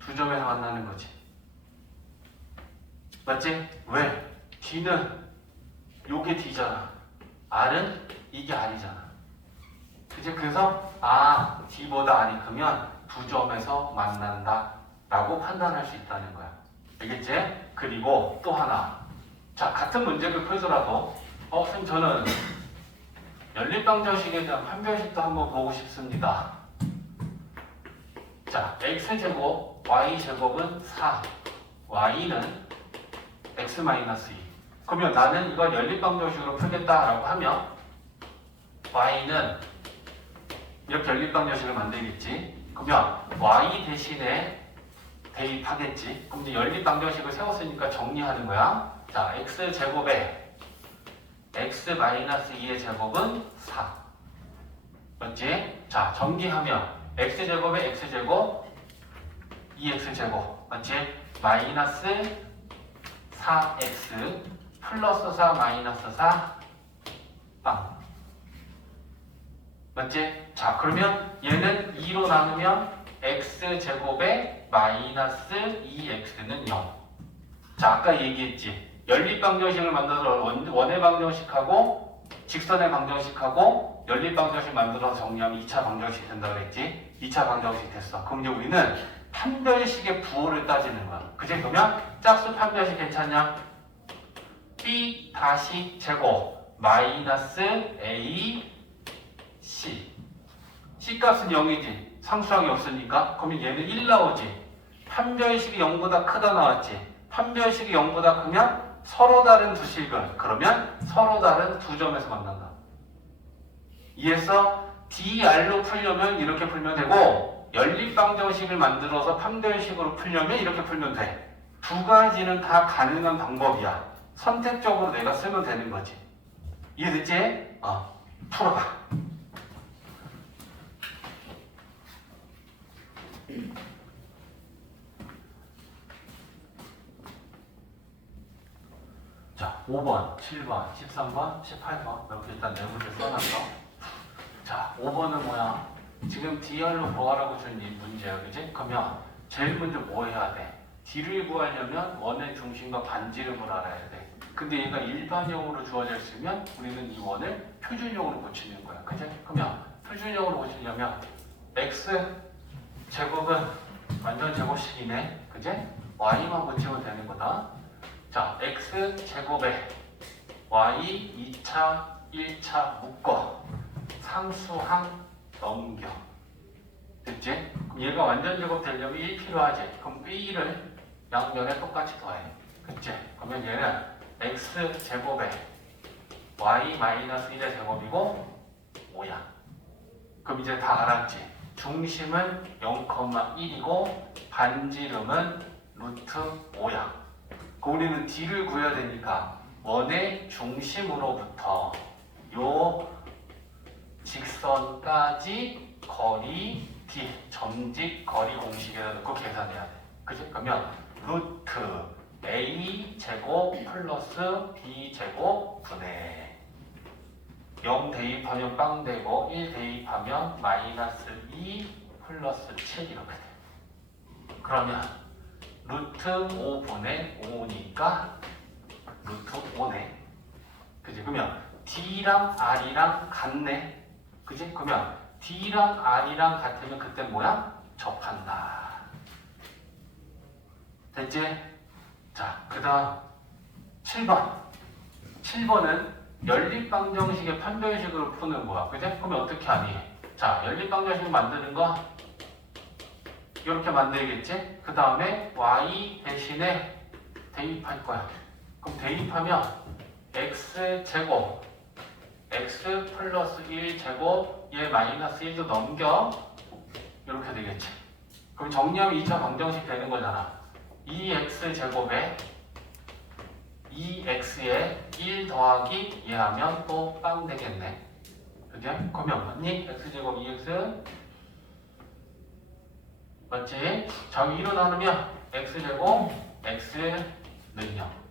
두 점에서 만나는 거지. 맞지? 왜? D는 요게 D잖아. R은 이게 R이잖아. 그치? 그래서 D보다 R이 크면 두 점에서 만난다 라고 판단할 수 있다는 거야. 알겠지? 그리고 또 하나. 자, 같은 문제를 풀더라도 선생님 저는 연립방정식에 대한 판별식도 한번 보고 싶습니다. 자, x제곱 y제곱은 4, y는 x-2. 그러면 나는 이걸 연립방정식으로 풀겠다라고 하면 y는 이렇게 연립방정식을 만들겠지. 그러면 y 대신에 대입하겠지. 그럼 이제 연립방정식을 세웠으니까 정리하는 거야. 자, x제곱에 x-2의 제곱은 4. 맞지? 자, 정리하면 x제곱에 x제곱 2x제곱. 맞지? 마이너스 4x 플러스 4 마이너스 4 빵. 맞지? 자, 그러면 얘는 2로 나누면 x제곱에 마이너스 2x는 0. 자, 아까 얘기했지. 연립방정식을 만들어서 원의 방정식하고 직선의 방정식하고 연립방정식 만들어서 정리하면 2차 방정식 된다 그랬지? 2차 방정식 됐어. 그럼 이제 우리는 판별식의 부호를 따지는 거야. 그치? 그러면 짝수 판별식 괜찮냐? b 다시 제곱 마이너스 a c. c 값은 0이지. 상수항이 없으니까. 그러면 얘는 1 나오지. 판별식이 0보다 크다 나왔지. 판별식이 0보다 크면 서로 다른 두 식을. 그러면 서로 다른 두 점에서 만난다. 이에서 DR로 풀려면 이렇게 풀면 되고 연립방정식을 만들어서 판별식으로 풀려면 이렇게 풀면 돼. 두 가지는 다 가능한 방법이야. 선택적으로 내가 쓰면 되는 거지. 이해됐지? 풀어봐. 자, 5번, 7번, 13번, 18번 이렇게 일단 네 문제 써놨어. 자, 5번은 뭐야? 지금 DR로 구하라고 준 이 문제야, 그지? 그러면 제일 먼저 뭐 해야 돼? D를 구하려면 원의 중심과 반지름을 알아야 돼. 근데 얘가 일반형으로 주어져 있으면 우리는 이 원을 표준형으로 고치는 거야, 그지? 그러면 표준형으로 고치려면 x 제곱은 완전 제곱식이네, 그지? y만 고치면 되는 거다. 자, x 제곱에 y 2차, 1차 묶어 상수항 넘겨. 됐지? 그럼 얘가 완전 제곱 되려면 1 필요하지? 그럼 b를 양면에 똑같이 더해. 그치? 그러면 얘는 x 제곱에 y 마이너스 1의 제곱이고 5야. 그럼 이제 다 알았지? 중심은 0,1이고 반지름은 루트 5야. 그럼 우리는 d를 구해야 되니까 원의 중심으로부터 요 직선까지 거리 d, 점직 거리 공식에다 넣고 계산해야 돼. 그치? 그러면 루트 a 제곱 플러스 b 제곱 분의 0 대입하면 빵 되고 1 대입하면 마이너스 2 플러스 7 이렇게 돼. 그러면 루트 5분의 5니까 루트 5네. 그치? 그러면 d랑 r이랑 같네. 그치? 그러면 d랑 r이랑 같으면 그때 뭐야? 접한다. 됐지? 자, 그 다음 7번. 7번은 연립방정식의 판별식으로 푸는 거야. 그치? 그러면 어떻게 하니? 자, 연립방정식 만드는 거 이렇게 만들겠지? 그 다음에 y 대신에 대입할 거야. 그럼 대입하면 x제곱 x 플러스 1제곱 얘 마이너스 1도 넘겨 이렇게 되겠지. 그럼 정리하면 2차 방정식 되는 거잖아. 2x제곱에 2x에 1 더하기 얘 하면 또 빵 되겠네. 그지? 그러면 맞니? x제곱 2x 맞지? 자, 2로 나누면 x제곱 x는 0.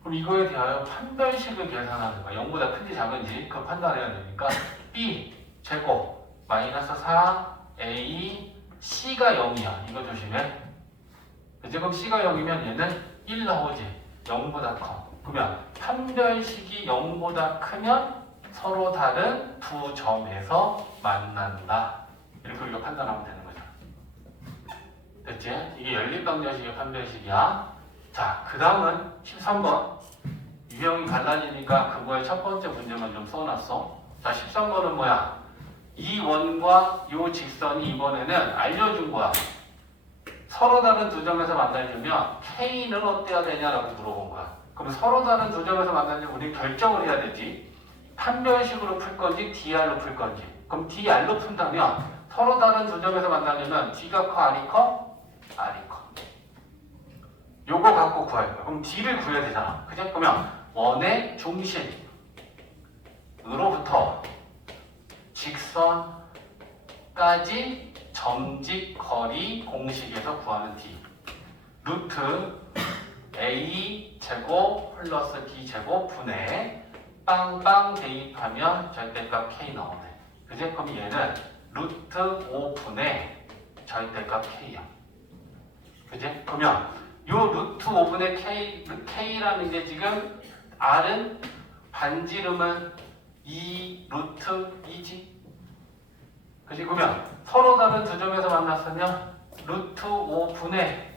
그럼 이거에 대하여 판별식을 계산하는 거야. 0보다 큰지 작은지 그 판단해야 되니까 b 제곱 마이너스 4a c가 0이야. 이거 조심해. 그치? 그럼 c가 0이면 얘는 1 나오지. 0보다 커. 그러면 판별식이 0보다 크면 서로 다른 두 점에서 만난다. 이렇게 우리가 판단하면 되는 거죠. 됐지? 이게 연립방정식의 판별식이야. 자, 그 다음은 13번. 유형이 갈라지니까 그거의 첫 번째 문제만 좀 써놨어. 자, 13번은 뭐야? 이 원과 이 직선이 이번에는 알려준 거야. 서로 다른 두 점에서 만나려면 K는 어때야 되냐라고 물어본 거야. 그럼 서로 다른 두 점에서 만나려면 우리 결정을 해야 되지. 판별식으로 풀 건지 DR로 풀 건지. 그럼 DR로 푼다면 서로 다른 두 점에서 만나려면 D가 커, R이 커? R이 커. 요거 갖고 구할 거야. 그럼 D를 구해야 되잖아. 그죠? 그러면 원의 중심으로부터 직선까지 점직 거리 공식에서 구하는 D. 루트 A 제곱 플러스 B 제곱 분의 빵빵 대입하면 절대값 K 나오네. 그지? 그럼 얘는 루트 5분의 절대값 K야. 그지? 그러면 요 루트 5분의 K라는 게 지금 R은 반지름은 2 루트 2지. 그지? 그러면 서로 다른 두 점에서 만났으면 루트 5분의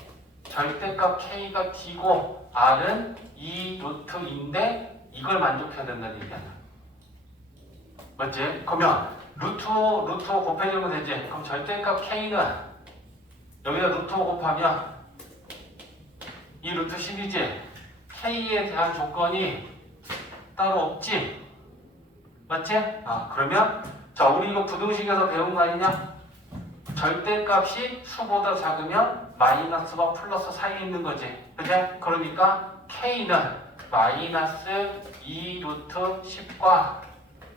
절대값 K가 D고 R은 2 루트인데 이걸 만족해야 된다는 얘기야. 맞지? 그러면 루트 5 곱해주면 되지. 그럼 절대값 K는 여기다 루트 5 곱하면 이 루트 10이지. K에 대한 조건이 따로 없지. 맞지? 그러면 자, 우리 이거 부등식에서 배운 거 아니냐? 절대값이 수보다 작으면 마이너스와 플러스 사이에 있는 거지. 그지? 그러니까 K는 마이너스 2 루트 10과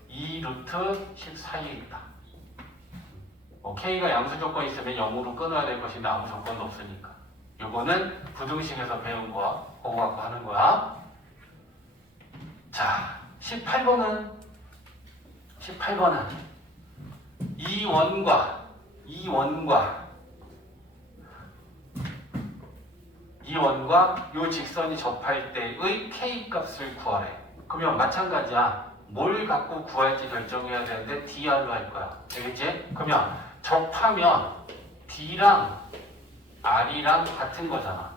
2 루트 10 사이에 있다. K가 양수 조건이 있으면 0으로 끊어야 될 것인데 아무 조건도 없으니까. 요거는 부등식에서 배운 거야. 그거 갖고 하는 거야. 자, 18번은 이 원과 요 직선이 접할 때의 K 값을 구하래. 그러면 마찬가지야. 뭘 갖고 구할지 결정해야 되는데 DR로 할 거야. 알겠지? 그러면 접하면 D랑 R이랑 같은 거잖아.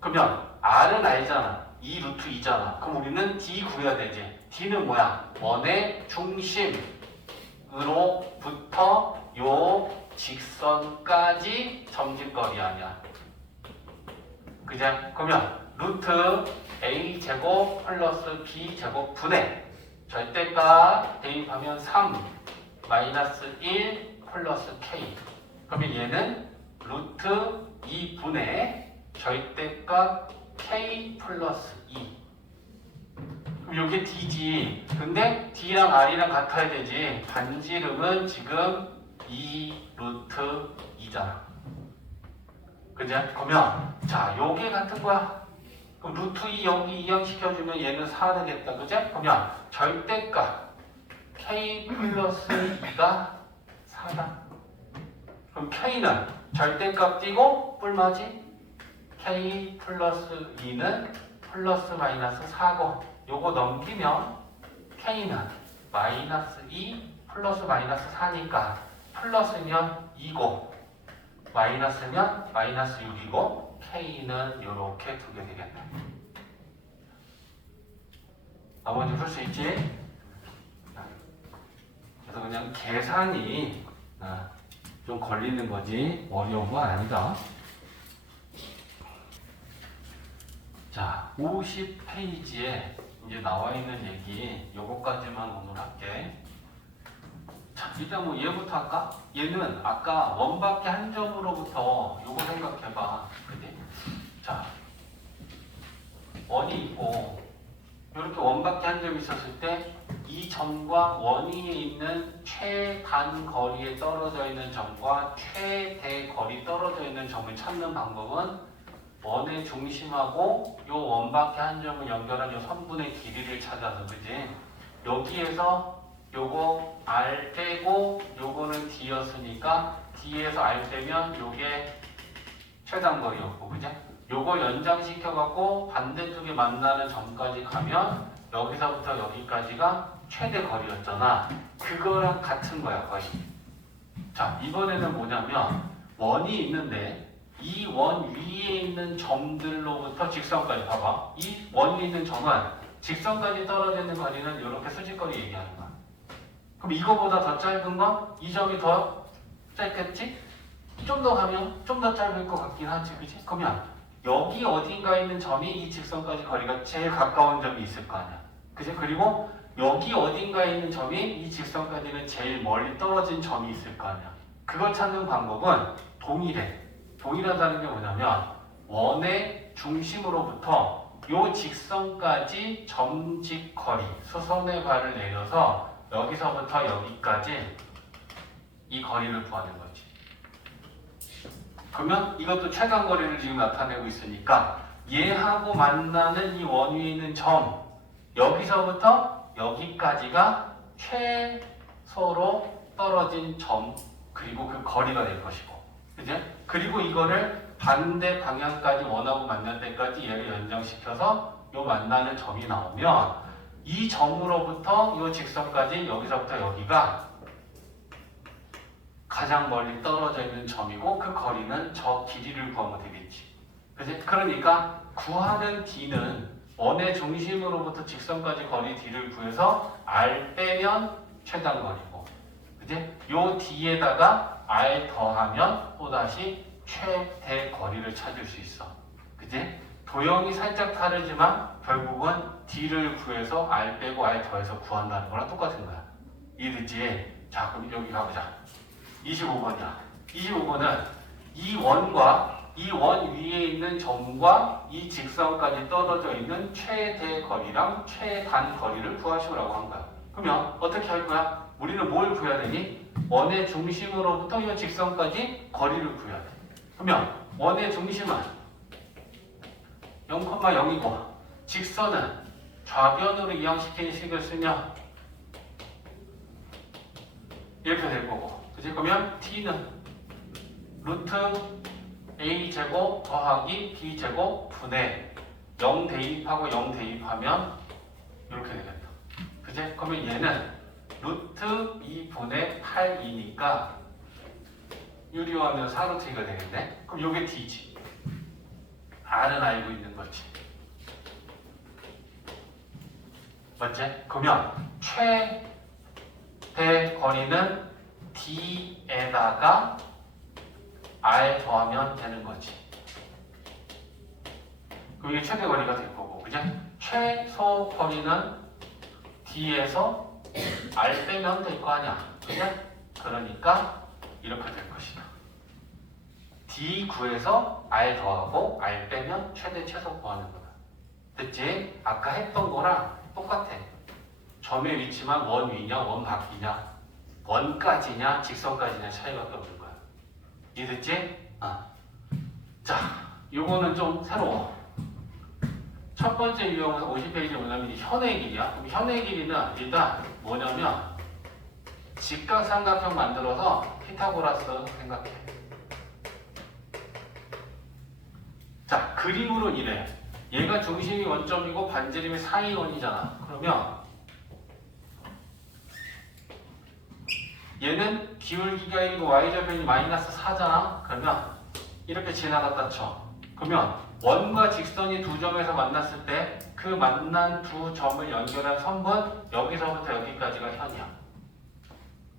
그러면 R은 알잖아. 2 루트 2잖아. 그럼 우리는 D 구해야 되지. D는 뭐야? 원의 중심으로부터 요 직선까지 점진거리 아니야. 그죠? 그러면 루트 A제곱 플러스 B제곱 분의 절대값 대입하면 3 마이너스 1 플러스 K. 그러면 얘는 루트 2분의 절대값 K 플러스 2. 그럼 이게 D지. 근데 D랑 R이랑 같아야 되지. 반지름은 지금 2 루트 2잖아. 그죠? 그러면 자, 요게 같은 거야. 그럼 루트 2 여기 이항시켜주면 얘는 4 되겠다. 그죠? 그러면 절대값 K 플러스 2가 4다. 그럼 K는 절대값 띄고 뿔맞이 K 플러스 2는 플러스 마이너스 4고 요거 넘기면 K는 마이너스 2 플러스 마이너스 4니까 플러스면 2고 마이너스면 마이너스 6이고 K는 요렇게 두 개 되겠네. 나머지 풀 수 있지? 그래서 그냥 계산이 좀 걸리는 거지 어려운 건 아니다. 자, 50페이지에 이제 나와 있는 얘기 요거까지만 오늘 할게. 자, 일단 뭐 얘부터 할까? 얘는 아까 원밖에 한 점으로부터 요거 생각해봐. 그지? 자, 원이 있고 이렇게 원밖에 한 점이 있었을 때 이 점과 원 위에 있는 최단 거리에 떨어져 있는 점과 최대 거리 떨어져 있는 점을 찾는 방법은 원의 중심하고 요 원밖에 한 점을 연결한 요 선분의 길이를 찾아서, 그지? 여기에서 요거 R 빼고 요거는 D였으니까 D에서 R 빼면 요게 최단 거리였고, 그지? 요거 연장시켜갖고 반대쪽에 만나는 점까지 가면 여기서부터 여기까지가 최대 거리였잖아. 그거랑 같은 거야, 거의. 자, 이번에는 뭐냐면 원이 있는데 이 원 위에 있는 점들로부터 직선까지 봐봐. 이 원 위에 있는 점은 직선까지 떨어져 있는 거리는 이렇게 수직거리 얘기하는 거야. 그럼 이거보다 더 짧은 건 이 점이 더 짧겠지? 좀 더 가면 좀 더 짧을 것 같긴 하지, 그치? 그러면 여기 어딘가에 있는 점이 이 직선까지 거리가 제일 가까운 점이 있을 거 아니야. 그치? 그리고 여기 어딘가에 있는 점이 이 직선까지는 제일 멀리 떨어진 점이 있을 거 아니야. 그걸 찾는 방법은 동일해. 동일하다는 게 뭐냐면 원의 중심으로부터 요 직선까지 점직 거리, 수선의 발을 내려서 여기서부터 여기까지 이 거리를 구하는 거지. 그러면 이것도 최단 거리를 지금 나타내고 있으니까 얘하고 만나는 이 원 위에 있는 점, 여기서부터 여기까지가 최소로 떨어진 점, 그리고 그 거리가 될 것이고, 그죠? 그리고 이거를 반대 방향까지 원하고 만날 때까지 얘를 연장시켜서 요 만나는 점이 나오면 이 점으로부터 요 직선까지 여기서부터 여기가 가장 멀리 떨어져 있는 점이고 그 거리는 저 길이를 구하면 되겠지. 그치? 그러니까 구하는 D는 원의 중심으로부터 직선까지 거리 D를 구해서 R 빼면 최단 거리고, 그치? 요 D에다가 R 더하면 또다시 최대 거리를 찾을 수 있어. 그치? 도형이 살짝 다르지만 결국은 D를 구해서 R 빼고 R 더해서 구한다는 거랑 똑같은 거야. 이해됐지? 자, 그럼 여기 가보자. 25번이야. 25번은 이 원과 이 원 위에 있는 점과 이 직선까지 떨어져 있는 최대 거리랑 최단 거리를 구하시오라고 한 거야. 그러면 어떻게 할 거야? 우리는 뭘 구해야 되니? 원의 중심으로부터 이 직선까지 거리를 구해야 돼. 그러면 원의 중심은 0,0이고 직선은 좌변으로 이항시키는 식을 쓰면 이렇게 될 거고, 그치? 그러면 t는 루트 a제곱 더하기 b제곱 분의 0 대입하고 0 대입하면 이렇게 되겠다. 그치? 그러면 얘는 루트 2분의 8이니까 유리화하면 4루트가 되겠네? 그럼 요게 d지. r은 알고 있는 거지. 맞지? 그러면 최대 거리는 d에다가 r 더하면 되는 거지. 그럼 이게 최대 거리가 될 거고, 그죠? 최소 거리는 d에서 r 빼면 될 거 아니야, 그죠? 그러니까 이렇게 될 것이다. d 구해서 r 더하고 r 빼면 최대 최소 구하는 거다. 됐지? 아까 했던 거랑 똑같아. 점의 위치만 원 위냐, 원 밖이냐, 원까지냐, 직선까지냐 차이밖에 없는 거야. 이해됐지? 자, 요거는 좀 새로워. 첫 번째 유형은 50페이지 뭐냐면 현의 길이야. 그럼 현의 길이는 일단 뭐냐면 직각삼각형 만들어서 피타고라스 생각해. 자, 그림으로 이래. 얘가 중심이 원점이고 반지름이 상위원이잖아. 그러면 얘는 기울기가 1이고 y좌변이 마이너스 4잖아. 그러면 이렇게 지나갔다 쳐. 그러면 원과 직선이 두 점에서 만났을 때 그 만난 두 점을 연결한 선분 여기서부터 여기까지가 현이야.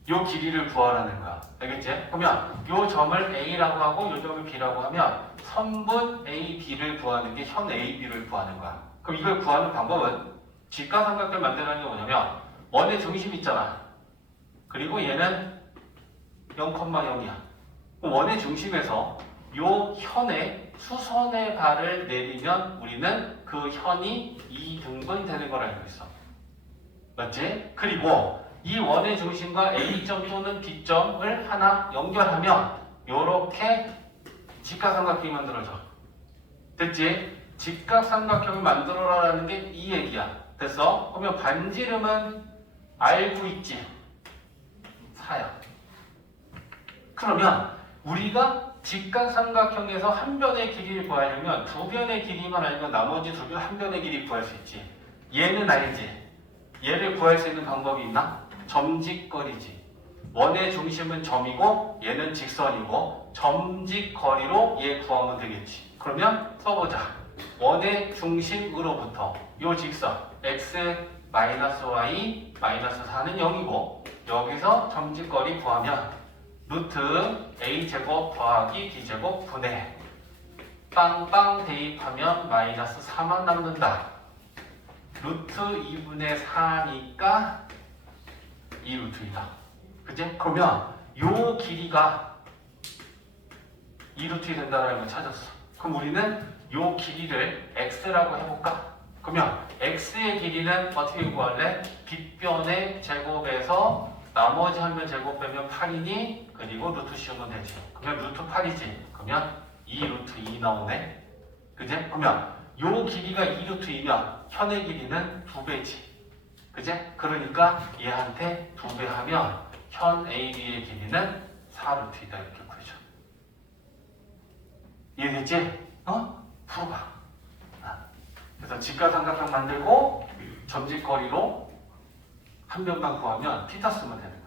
요 길이를 구하라는 거야. 알겠지? 그러면 요 점을 A라고 하고 요 점을 B라고 하면 선분 A, B를 구하는 게 현 A, B를 구하는 거야. 그럼 이걸 구하는 방법은 직각삼각형을 만드는 게 뭐냐면 원의 중심 있잖아. 그리고 얘는 0,0이야. 원의 중심에서 요 현에 수선의 발을 내리면 우리는 그 현이 2등분 되는 걸 알고 있어. 맞지? 그리고 이 원의 중심과 A점 또는 B점을 하나 연결하면 요렇게 직각삼각형이 만들어져. 됐지? 직각삼각형을 만들어라라는 게 이 얘기야. 됐어? 그러면 반지름은 알고 있지? 4야. 그러면 우리가 직각삼각형에서 한 변의 길이를 구하려면 두 변의 길이만 알면 나머지 두 변, 한 변의 길이 구할 수 있지. 얘는 알지? 얘를 구할 수 있는 방법이 있나? 점직거리지. 원의 중심은 점이고 얘는 직선이고 점직거리로 얘 구하면 되겠지. 그러면 써보자. 원의 중심으로부터 요 직선 x-y 마이너스 4는 0이고 여기서 점직거리 구하면 루트 a제곱 더하기 b제곱 분의 빵빵 대입하면 마이너스 4만 남는다. 루트 2분의 4니까 2루트이다. 그치? 그러면 요 길이가 2루트이 된다는 걸 찾았어. 그럼 우리는 요 길이를 x라고 해볼까? 그러면 x의 길이는 어떻게 구할래? 빗변의 제곱에서 나머지 한 변 제곱 빼면 8이니 그리고 루트 씌우면 되지. 그러면 루트 8이지. 그러면 2루트 2 나오네. 그지? 그러면 요 길이가 2루트이면 현의 길이는 2배지. 그지? 그러니까 얘한테 2배 하면 현 AB의 길이는 4루트이다. 이렇게 구해줘. 이해됐지? 풀어봐. 그래서 직각삼각형 만들고 점직거리로 한 변만 구하면 피타 쓰면 되는 거야.